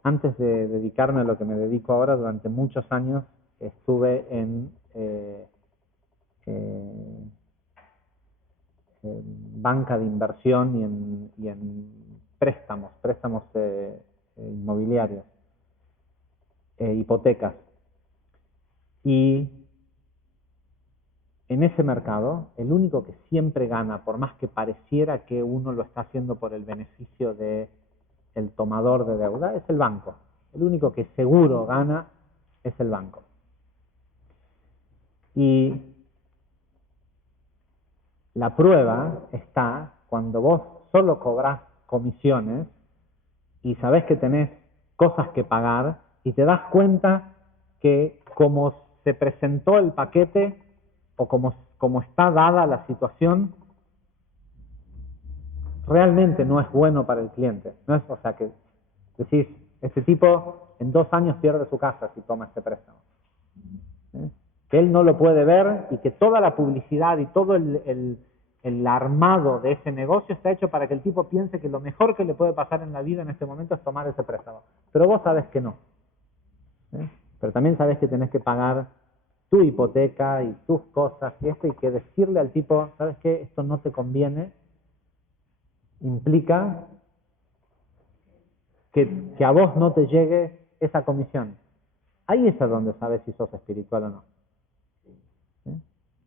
antes de dedicarme a lo que me dedico ahora, durante muchos años estuve en banca de inversión y en préstamos inmobiliarios, hipotecas. Y en ese mercado, el único que siempre gana, por más que pareciera que uno lo está haciendo por el beneficio del tomador de deuda, es el banco. El único que seguro gana es el banco. Y la prueba está cuando vos solo cobrás comisiones y sabés que tenés cosas que pagar y te das cuenta que como se presentó el paquete o como está dada la situación, realmente no es bueno para el cliente. No es, o sea, que decís, este tipo en 2 años pierde su casa si toma este préstamo. Que él no lo puede ver y que toda la publicidad y todo el armado de ese negocio está hecho para que el tipo piense que lo mejor que le puede pasar en la vida en este momento es tomar ese préstamo. Pero vos sabés que no. Pero también sabés que tenés que pagar tu hipoteca y tus cosas y esto, y que decirle al tipo, ¿sabes qué? Esto no te conviene, implica que a vos no te llegue esa comisión. Ahí es a donde sabes si sos espiritual o no.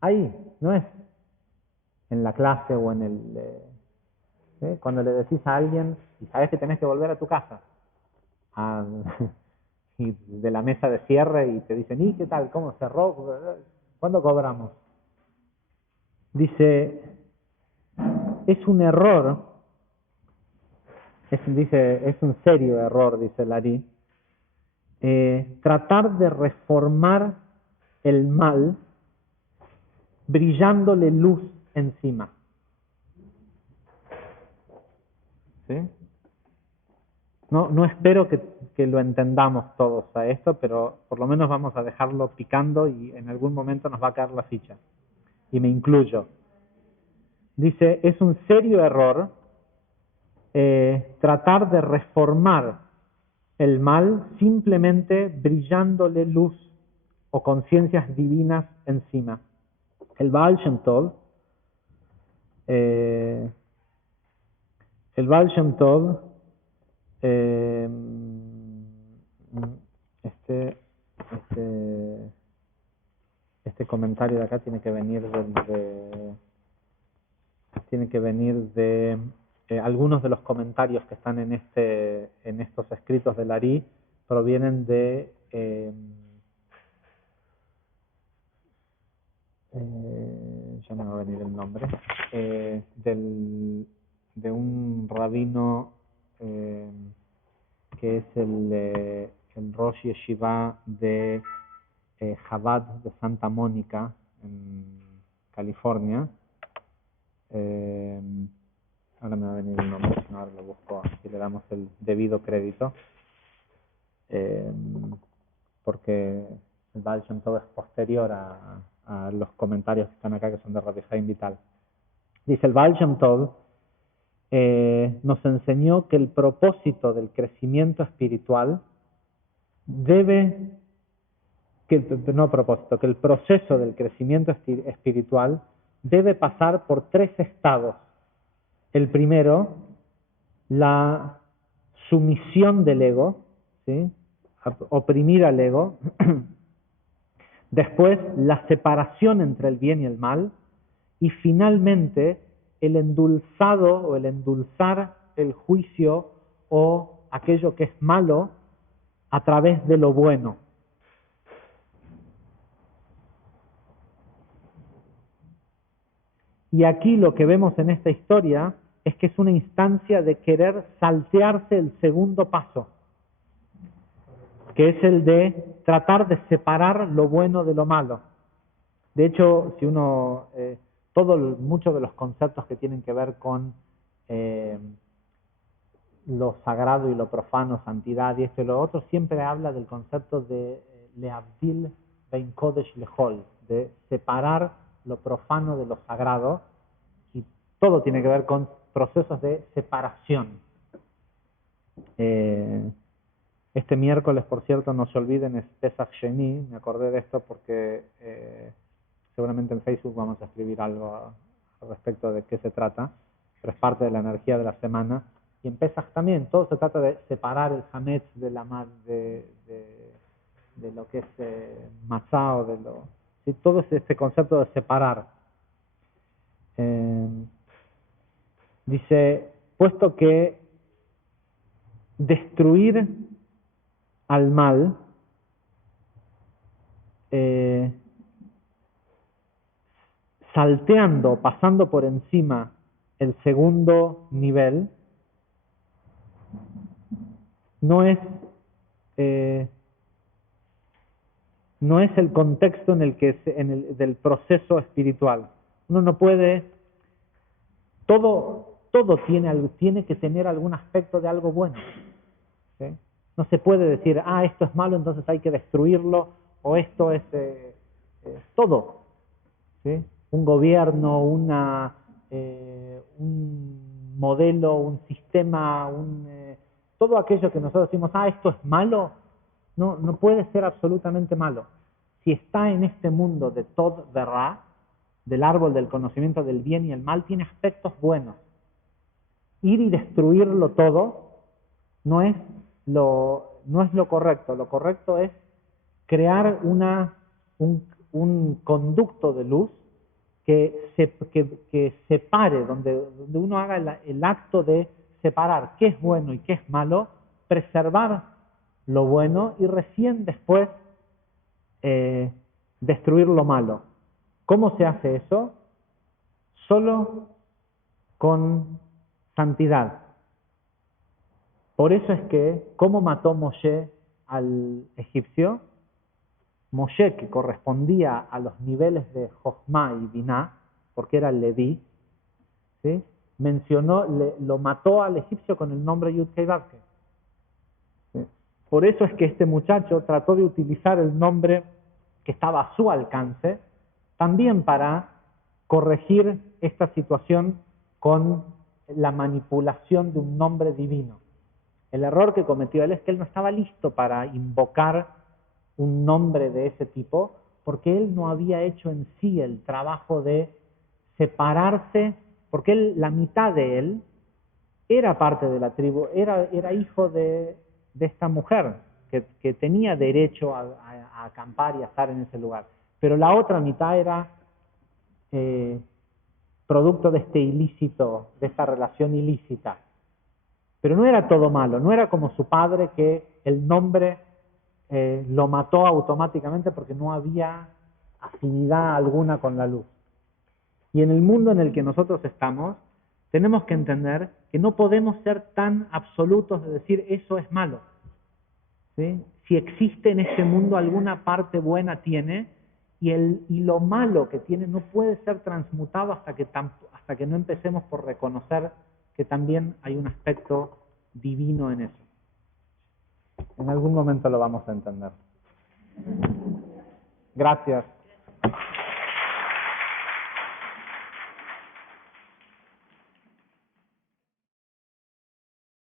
Ahí, no es en la clase o en el... cuando le decís a alguien y sabes que tenés que volver a tu casa y de la mesa de cierre y te dicen, ¿y qué tal? ¿Cómo cerró? ¿Cuándo cobramos? Dice, es un error, es un serio error, dice Larí, tratar de reformar el mal brillándole luz encima. ¿Sí? No espero que lo entendamos todos a esto, pero por lo menos vamos a dejarlo picando y en algún momento nos va a caer la ficha. y me incluyo. Dice, es un serio error tratar de reformar el mal simplemente brillándole luz o conciencias divinas encima. El Baal Shem Tov, eh, este, este comentario de acá tiene que venir de algunos de los comentarios que están en estos escritos del Ari provienen de ya no va a venir el nombre de un rabino que es el Rosh Yeshiva de Chabad de Santa Mónica en California. Ahora me va a venir el nombre, si no ahora lo busco y le damos el debido crédito, porque el Baal Shem Tov es posterior a los comentarios que están acá, que son de Rabbi Chaim Vital. Dice, el Baal Shem Tov nos enseñó que el propósito del crecimiento espiritual que el proceso del crecimiento espiritual debe pasar por 3 estados. El primero, la sumisión del ego, ¿sí? Oprimir al ego. Después, la separación entre el bien y el mal. Y finalmente, el endulzado o el endulzar el juicio o aquello que es malo a través de lo bueno. Y aquí lo que vemos en esta historia es que es una instancia de querer saltearse el segundo paso, que es el de tratar de separar lo bueno de lo malo. De hecho, si uno, muchos de los conceptos que tienen que ver con lo sagrado y lo profano, santidad y esto y lo otro, siempre habla del concepto de leavdil bein kodesh lehol, de separar lo profano de lo sagrado, y todo tiene que ver con procesos de separación. Este miércoles, por cierto, no se olviden, es Pesach Sheni. Me acordé de esto porque seguramente en Facebook vamos a escribir algo al respecto de qué se trata, pero es parte de la energía de la semana. Y en Pesach también, todo se trata de separar el hametz de lo que es matzá o ¿sí? Todo es este concepto de separar. Dice, puesto que destruir al mal salteando, pasando por encima el segundo nivel, no es el contexto en el que del proceso espiritual. Uno no puede, todo tiene que tener algún aspecto de algo bueno, ¿sí? No se puede decir, esto es malo, entonces hay que destruirlo, o esto es todo, ¿sí? Un gobierno, un modelo, un sistema, todo aquello que nosotros decimos, esto es malo, no puede ser absolutamente malo. Si está en este mundo de Tod Verá, del árbol del conocimiento del bien y el mal, tiene aspectos buenos. Ir y destruirlo todo no es lo correcto. Lo correcto es crear un conducto de luz que separe, donde uno haga el acto de separar qué es bueno y qué es malo, preservar lo bueno y recién después destruir lo malo. ¿Cómo se hace eso? Solo con santidad. Por eso es que, ¿cómo mató Moshe al egipcio? Moshe, que correspondía a los niveles de Jochma y Binah, porque era el Leví, ¿sí? Lo mató al egipcio con el nombre Yud-Kei Vav-Kei. ¿Sí? Por eso es que este muchacho trató de utilizar el nombre que estaba a su alcance, también para corregir esta situación con la manipulación de un nombre divino. El error que cometió él es que él no estaba listo para invocar un nombre de ese tipo, porque él no había hecho en sí el trabajo de separarse, porque la mitad de él era parte de la tribu, era hijo de esta mujer, que tenía derecho a acampar y a estar en ese lugar. Pero la otra mitad era producto de este ilícito, de esta relación ilícita. Pero no era todo malo, no era como su padre que el nombre lo mató automáticamente porque no había afinidad alguna con la luz. Y en el mundo en el que nosotros estamos, tenemos que entender que no podemos ser tan absolutos de decir eso es malo. ¿Sí? Si existe en este mundo alguna parte buena tiene, y lo malo que tiene no puede ser transmutado hasta que no empecemos por reconocer que también hay un aspecto divino en eso. En algún momento lo vamos a entender. Gracias.